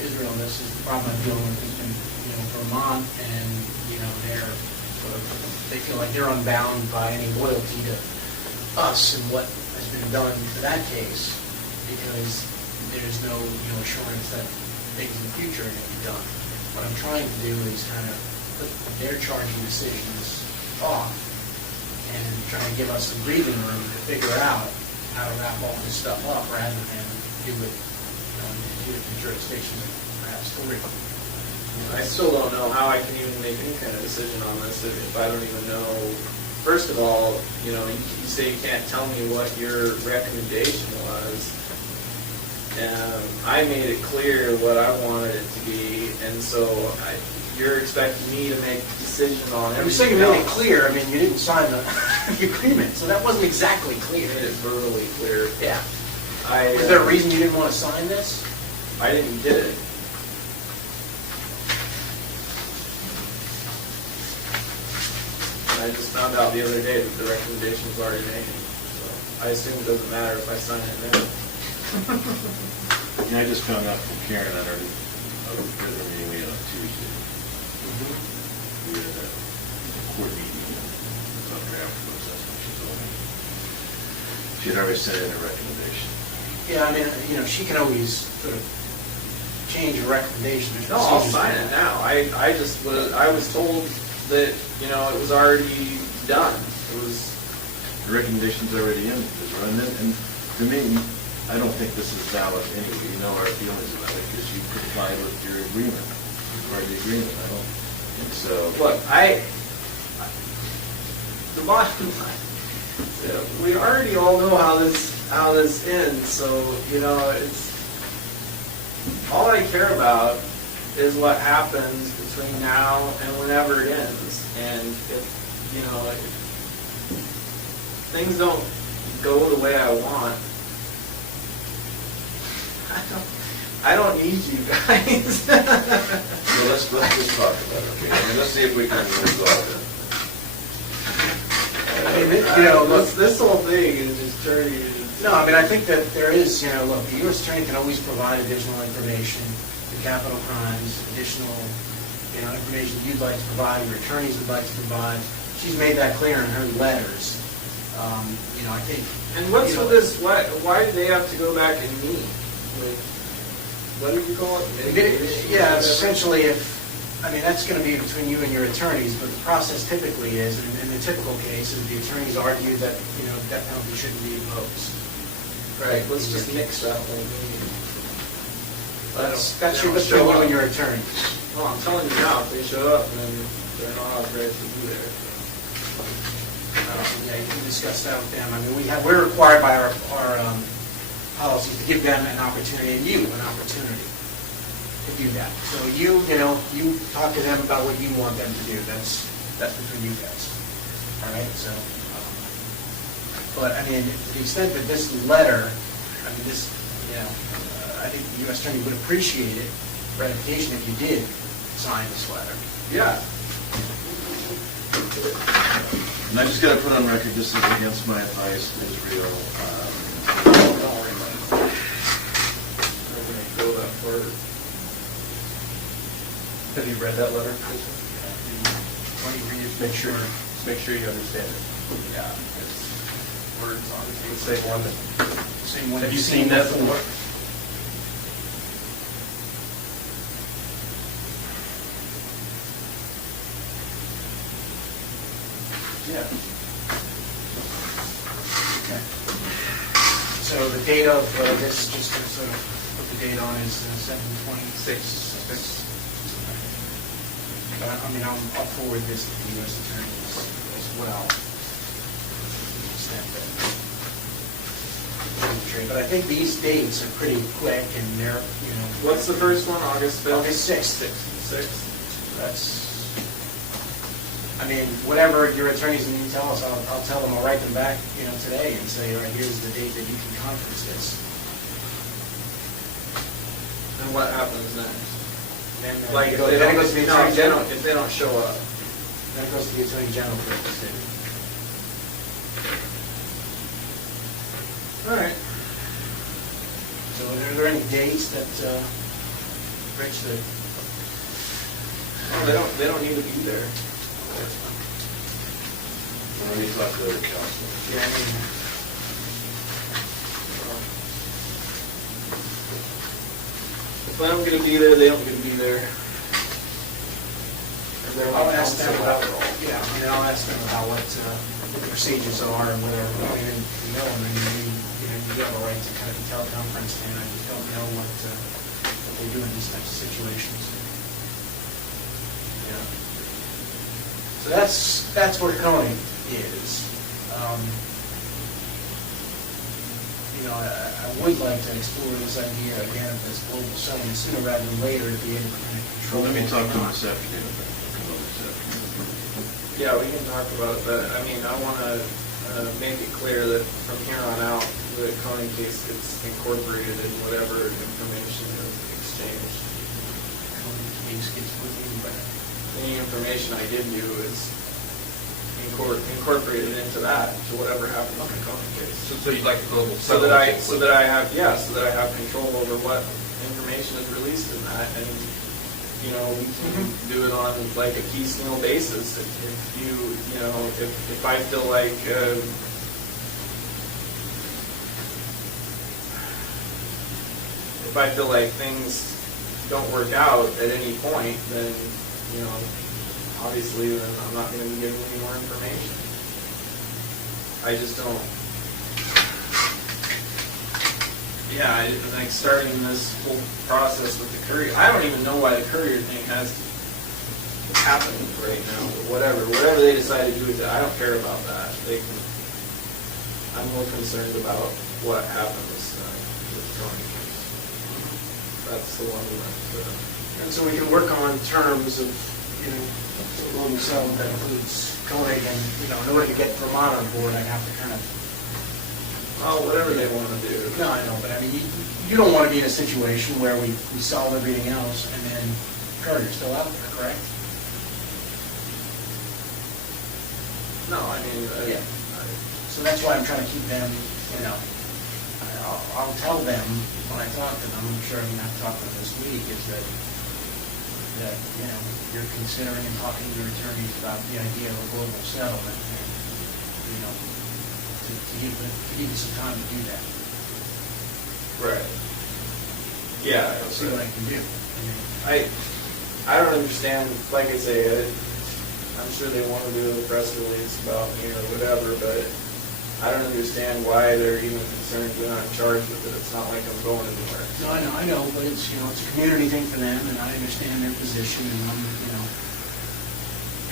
Israel this, is the problem I'm dealing with has been, Vermont, and, they're sort of, they feel like they're unbound by any loyalty to us and what has been done for that case, because there's no, assurance that things in the future are going to be done. What I'm trying to do is kind of put their charging decisions off and try to give us some breathing room to figure out how to wrap all this stuff up rather than do it in two different jurisdictions, perhaps three. I still don't know how I can even make any kind of decision on this if I don't even know. First of all, you say you can't tell me what your recommendation was. I made it clear what I wanted it to be, and so you're expecting me to make a decision on everything. I'm saying you made it clear. I mean, you didn't sign the agreement, so that wasn't exactly clear. I made it verbally clear. Yeah. Is there a reason you didn't want to sign this? I didn't get it. And I just found out the other day that the recommendation was already made. So I assume it doesn't matter if I sign it now. I just found out from Karen at our prison meeting we had on Tuesday. We had a court meeting, and it was up there afterwards, that's what she told me. She had already sent in a recommendation. Yeah, I mean, she can always sort of change a recommendation. No, I'll sign it now. I was told that, it was already done. It was... The recommendation's already in, and to me, I don't think this is valid anyway. You know our feelings about it because you complied with your agreement, part of the agreement. I don't think so. Look, the bottom line, we already all know how this ends. So it's all I care about is what happens between now and whenever it ends. And if things don't go the way I want, I don't need you guys. So let's just talk about it, okay? I mean, let's see if we can resolve it. I mean, look, this whole thing is just turning. no, I mean, I think that there is, look, the U.S. Attorney can always provide additional information to capital crimes, additional, information you'd like to provide, your attorneys would like to provide. She's made that clear in her letters. I think. And what's with this? Why do they have to go back and meet with? What do you call it? Yeah, essentially, that's going to be between you and your attorneys, but the process typically is, in the typical case, is the attorneys argue that, death penalty shouldn't be imposed. Right, let's just mix that whole meeting. That's between you and your attorney. Well, I'm telling you now, if they show up, then they're not authorized to be there. Yeah, you can discuss that with them. I mean, we're required by our policies to give them an opportunity, and you an opportunity to do that. So you talk to them about what you want them to do. That's between you guys. All right. So, but I mean, to the extent that this letter, I think the U.S. Attorney would appreciate it, ratification, if you did sign this letter. Yeah. And I just got to put on record, this is against my advice to Israel. Have you read that letter? Why don't you read it? Make sure you understand it. Yeah, it's words on it. The same one. Same one. Have you seen that before? Yeah. Okay. So the date of this, just to sort of put the date on, is 7/26. But I mean, I'll forward this to the U.S. Attorney as well. But I think these dates are pretty quick, and they're, you know. What's the first one, August 5th? August 6th. 6th? That's, I mean, whatever your attorneys need to tell us, I'll tell them, I'll write them back, you know, today and say, all right, here's the date that you can conference this. And what happens next? Then Like, then it goes to the Attorney General. if they don't show up. Then it goes to the Attorney General for a decision. All right. So are there any dates that, Rich, that? Well, they don't need to be there. Let me talk to their counsel. Yeah, I mean, If I'm gonna be there, they don't get to be there. Or they're I'll like ask them counsel about, after all. yeah, I mean, I'll ask them about what the procedures are and whether, I mean, you know, I mean, you know, you have a right to kind of teleconference, and I just don't know what they do in these types of situations. Yeah. So that's where Koenig is. You know, I would like to explore this idea again of this global settlement sooner rather than later to be able to kind of control. Well, let me talk to them it. this afternoon. Come over this afternoon. Yeah, we can talk about that. I mean, I want to make it clear that from here on out, the Koenig case gets incorporated in whatever information is exchanged. Koenig case gets with you, but Any information I give you is incorporated into that, to whatever happens in the Koenig case. So you'd like a global So that I settlement? so that I have control over what information is released in that, and, you know, we can do it on like a piecemeal basis. If if I feel like, things don't work out at any point, then, you know, obviously, then I'm not going to be giving any more information. I just don't. Yeah, like starting this whole process with the courier. I don't even know why the courier thing has happened right now. But whatever they decide to do with it, I don't care about that. I'm more concerned about what happens with the Koenig case. That's the one that. and so we can work on terms of, you know, global settlement that includes Koenig, and, you know, in order to get Vermont on board, I'd have to kind of. Oh, whatever they want to do. No, I know, but I mean, you don't want to be in a situation where we solve everything else and then Courier's still out there, correct? No, I mean, Yeah. So that's why I'm trying to keep them, you know, I'll tell them when I talk to them, I'm sure I'm going to have to talk to them this week, is that, you know, you're considering and talking to your attorneys about the idea of a global settlement, and, you know, to give you some time to do that. right. Yeah. I'll see what I can do. I don't understand, like I say, I'm sure they want to do a press release about me or whatever, but I don't understand why they're even concerned they're not charged with it. It's not like I'm going anywhere. No, I know, but it's, you know, it's a community thing for them, and I understand their position, and I'm, you know,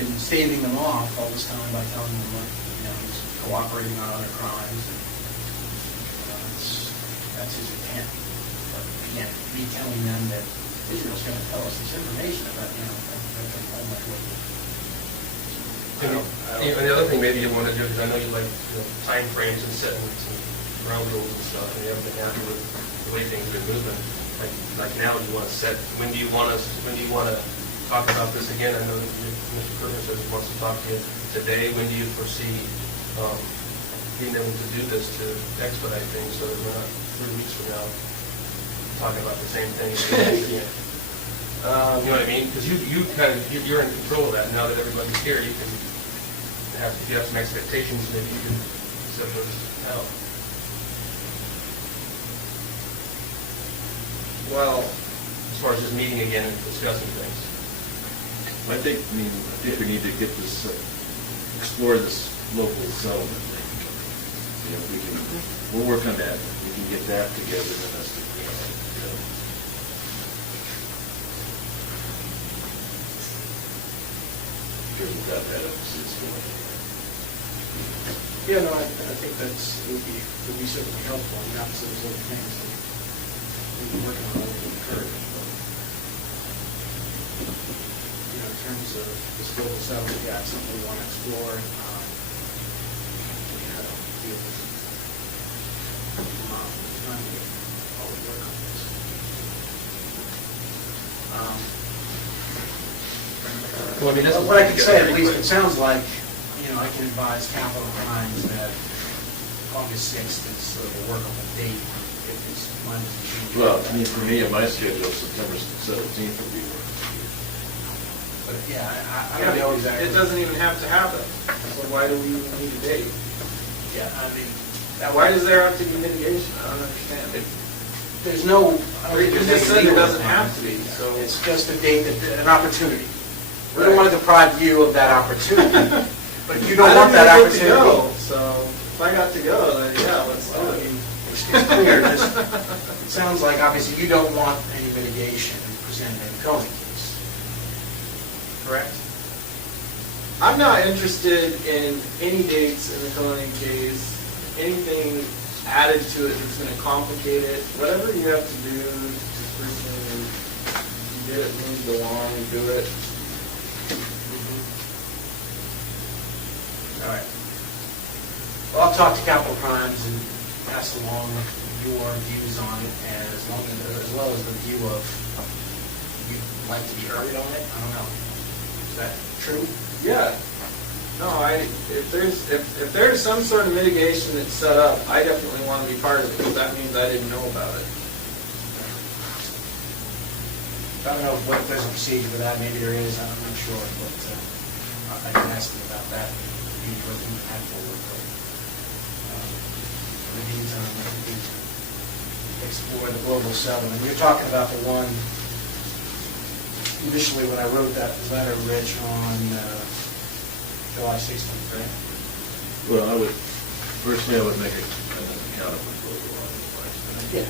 been staving them off all this time by telling them, like, you know, he's cooperating on other crimes, and, you know, that's his intent. But again, me telling them that Israel's gonna tell us this information about, you know, that's all my way. And the other thing maybe you want to do, because I know you like, you know, timeframes and setting some ground rules and stuff, and you haven't been happy with the way things have been moving. Like now, do you want to set, when do you want to talk about this again? I know that Mr. Koenig says he wants to talk to you today. When do you foresee being able to do this to expedite things so that we're not 3 weeks from now talking about the same thing again? You know what I mean? Because you kind of, you're in control of that. Now that everybody's here, you can have, if you have some expectations, maybe you can set those out. Well, As far as just meeting again and discussing things. I think we need to get this, explore this local settlement thing. You know, we can, we'll work on that. We can get that together, then that's the, because without that, it's going. Yeah, no, I think that's, it would be certainly helpful, and obviously there's other things that we've been working on over the curve. You know, in terms of this global settlement, yeah, it's something we want to explore, how to deal with trying to get all the work on this. Well, I mean, that's What I can say, at least, it sounds like, you know, I can advise capital crimes that August 6th is sort of a workable date if it's mind doesn't change. Well, I mean, for me, on my schedule, September 17th would be work. But, yeah, I don't know exactly. It doesn't even have to happen, so why do we even need a date? Yeah, I mean, Why does there have to be mitigation? I don't understand. there's no. I don't think You there's just any said there legal doesn't have to requirement. be, so. It's just a date, an opportunity. We don't want to deprive you of that opportunity, but you don't want that I don't opportunity. even get to go, so if I got to go, then yeah, let's do Well, I it. mean, it's clear, it sounds like obviously you don't want any mitigation presented in the Koenig case. Correct? I'm not interested in any dates in the Koenig case, anything added to it that's going to complicate it. Whatever you have to do, just personally, you did it, move along, do it. All right. Well, I'll talk to Capital Crimes and pass along your views on it, and as well as the view of you'd like to be heard on it. I don't know. Is that true? Yeah. No, if there's some sort of mitigation that's set up, I definitely want to be part of it, because that means I didn't know about it. I don't know what there's a procedure for that. Maybe there is. I'm not sure, but I can ask them about that. Maybe go through that forward. But in the meantime, I think we can explore the global settlement. You're talking about the one initially when I wrote that letter, Rich, on July 16th, right? Well, I would make an account of proposal on it. Yeah,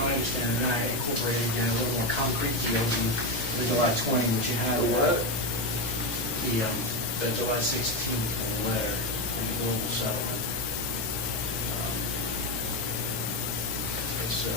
no, I understand. And then I incorporated again a little more concrete details in the July 20, which you had. What? The July 16th letter in the global settlement. It's,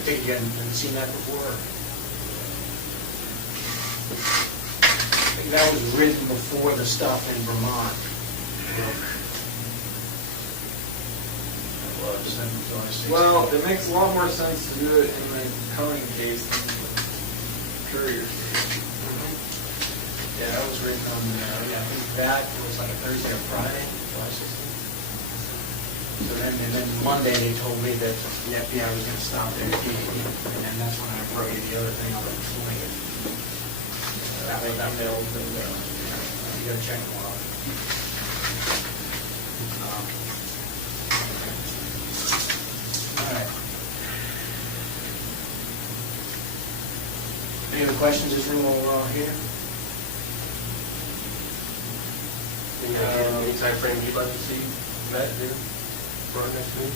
I think you hadn't seen that before? I think that was written before the stuff in Vermont. Well, it makes a lot more sense to do it in the Koenig case than the Courier case. Yeah, that was written on, I think that was like a Thursday or Friday, July 16th. So then Monday, they told me that the FBI was gonna stop their key, and then that's when I wrote you the other thing on the swing. That was that bill, you gotta check them off. All right. Any other questions, this room while we're all here? Any time frame you'd like to see met here for our next meeting?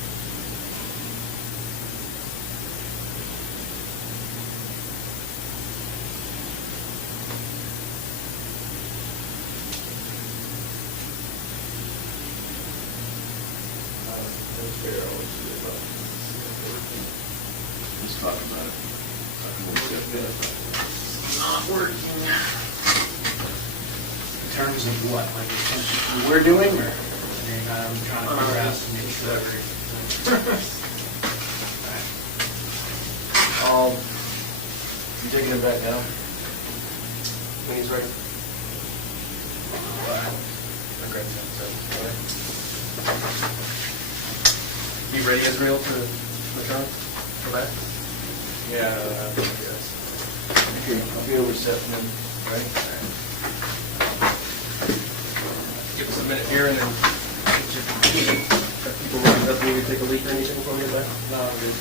Let's talk about it. Not working. In terms of what, like in terms of what we're doing, or, I mean, I'm trying to figure out to make sure. You taking it back now? When he's ready? I grabbed that, so, okay. Be ready, Israel, to return, come back? Yeah, yes. Okay, I'll be over reception, right? Give us a minute here and then get your key. If people want to take a leak or anything from you back? No, good.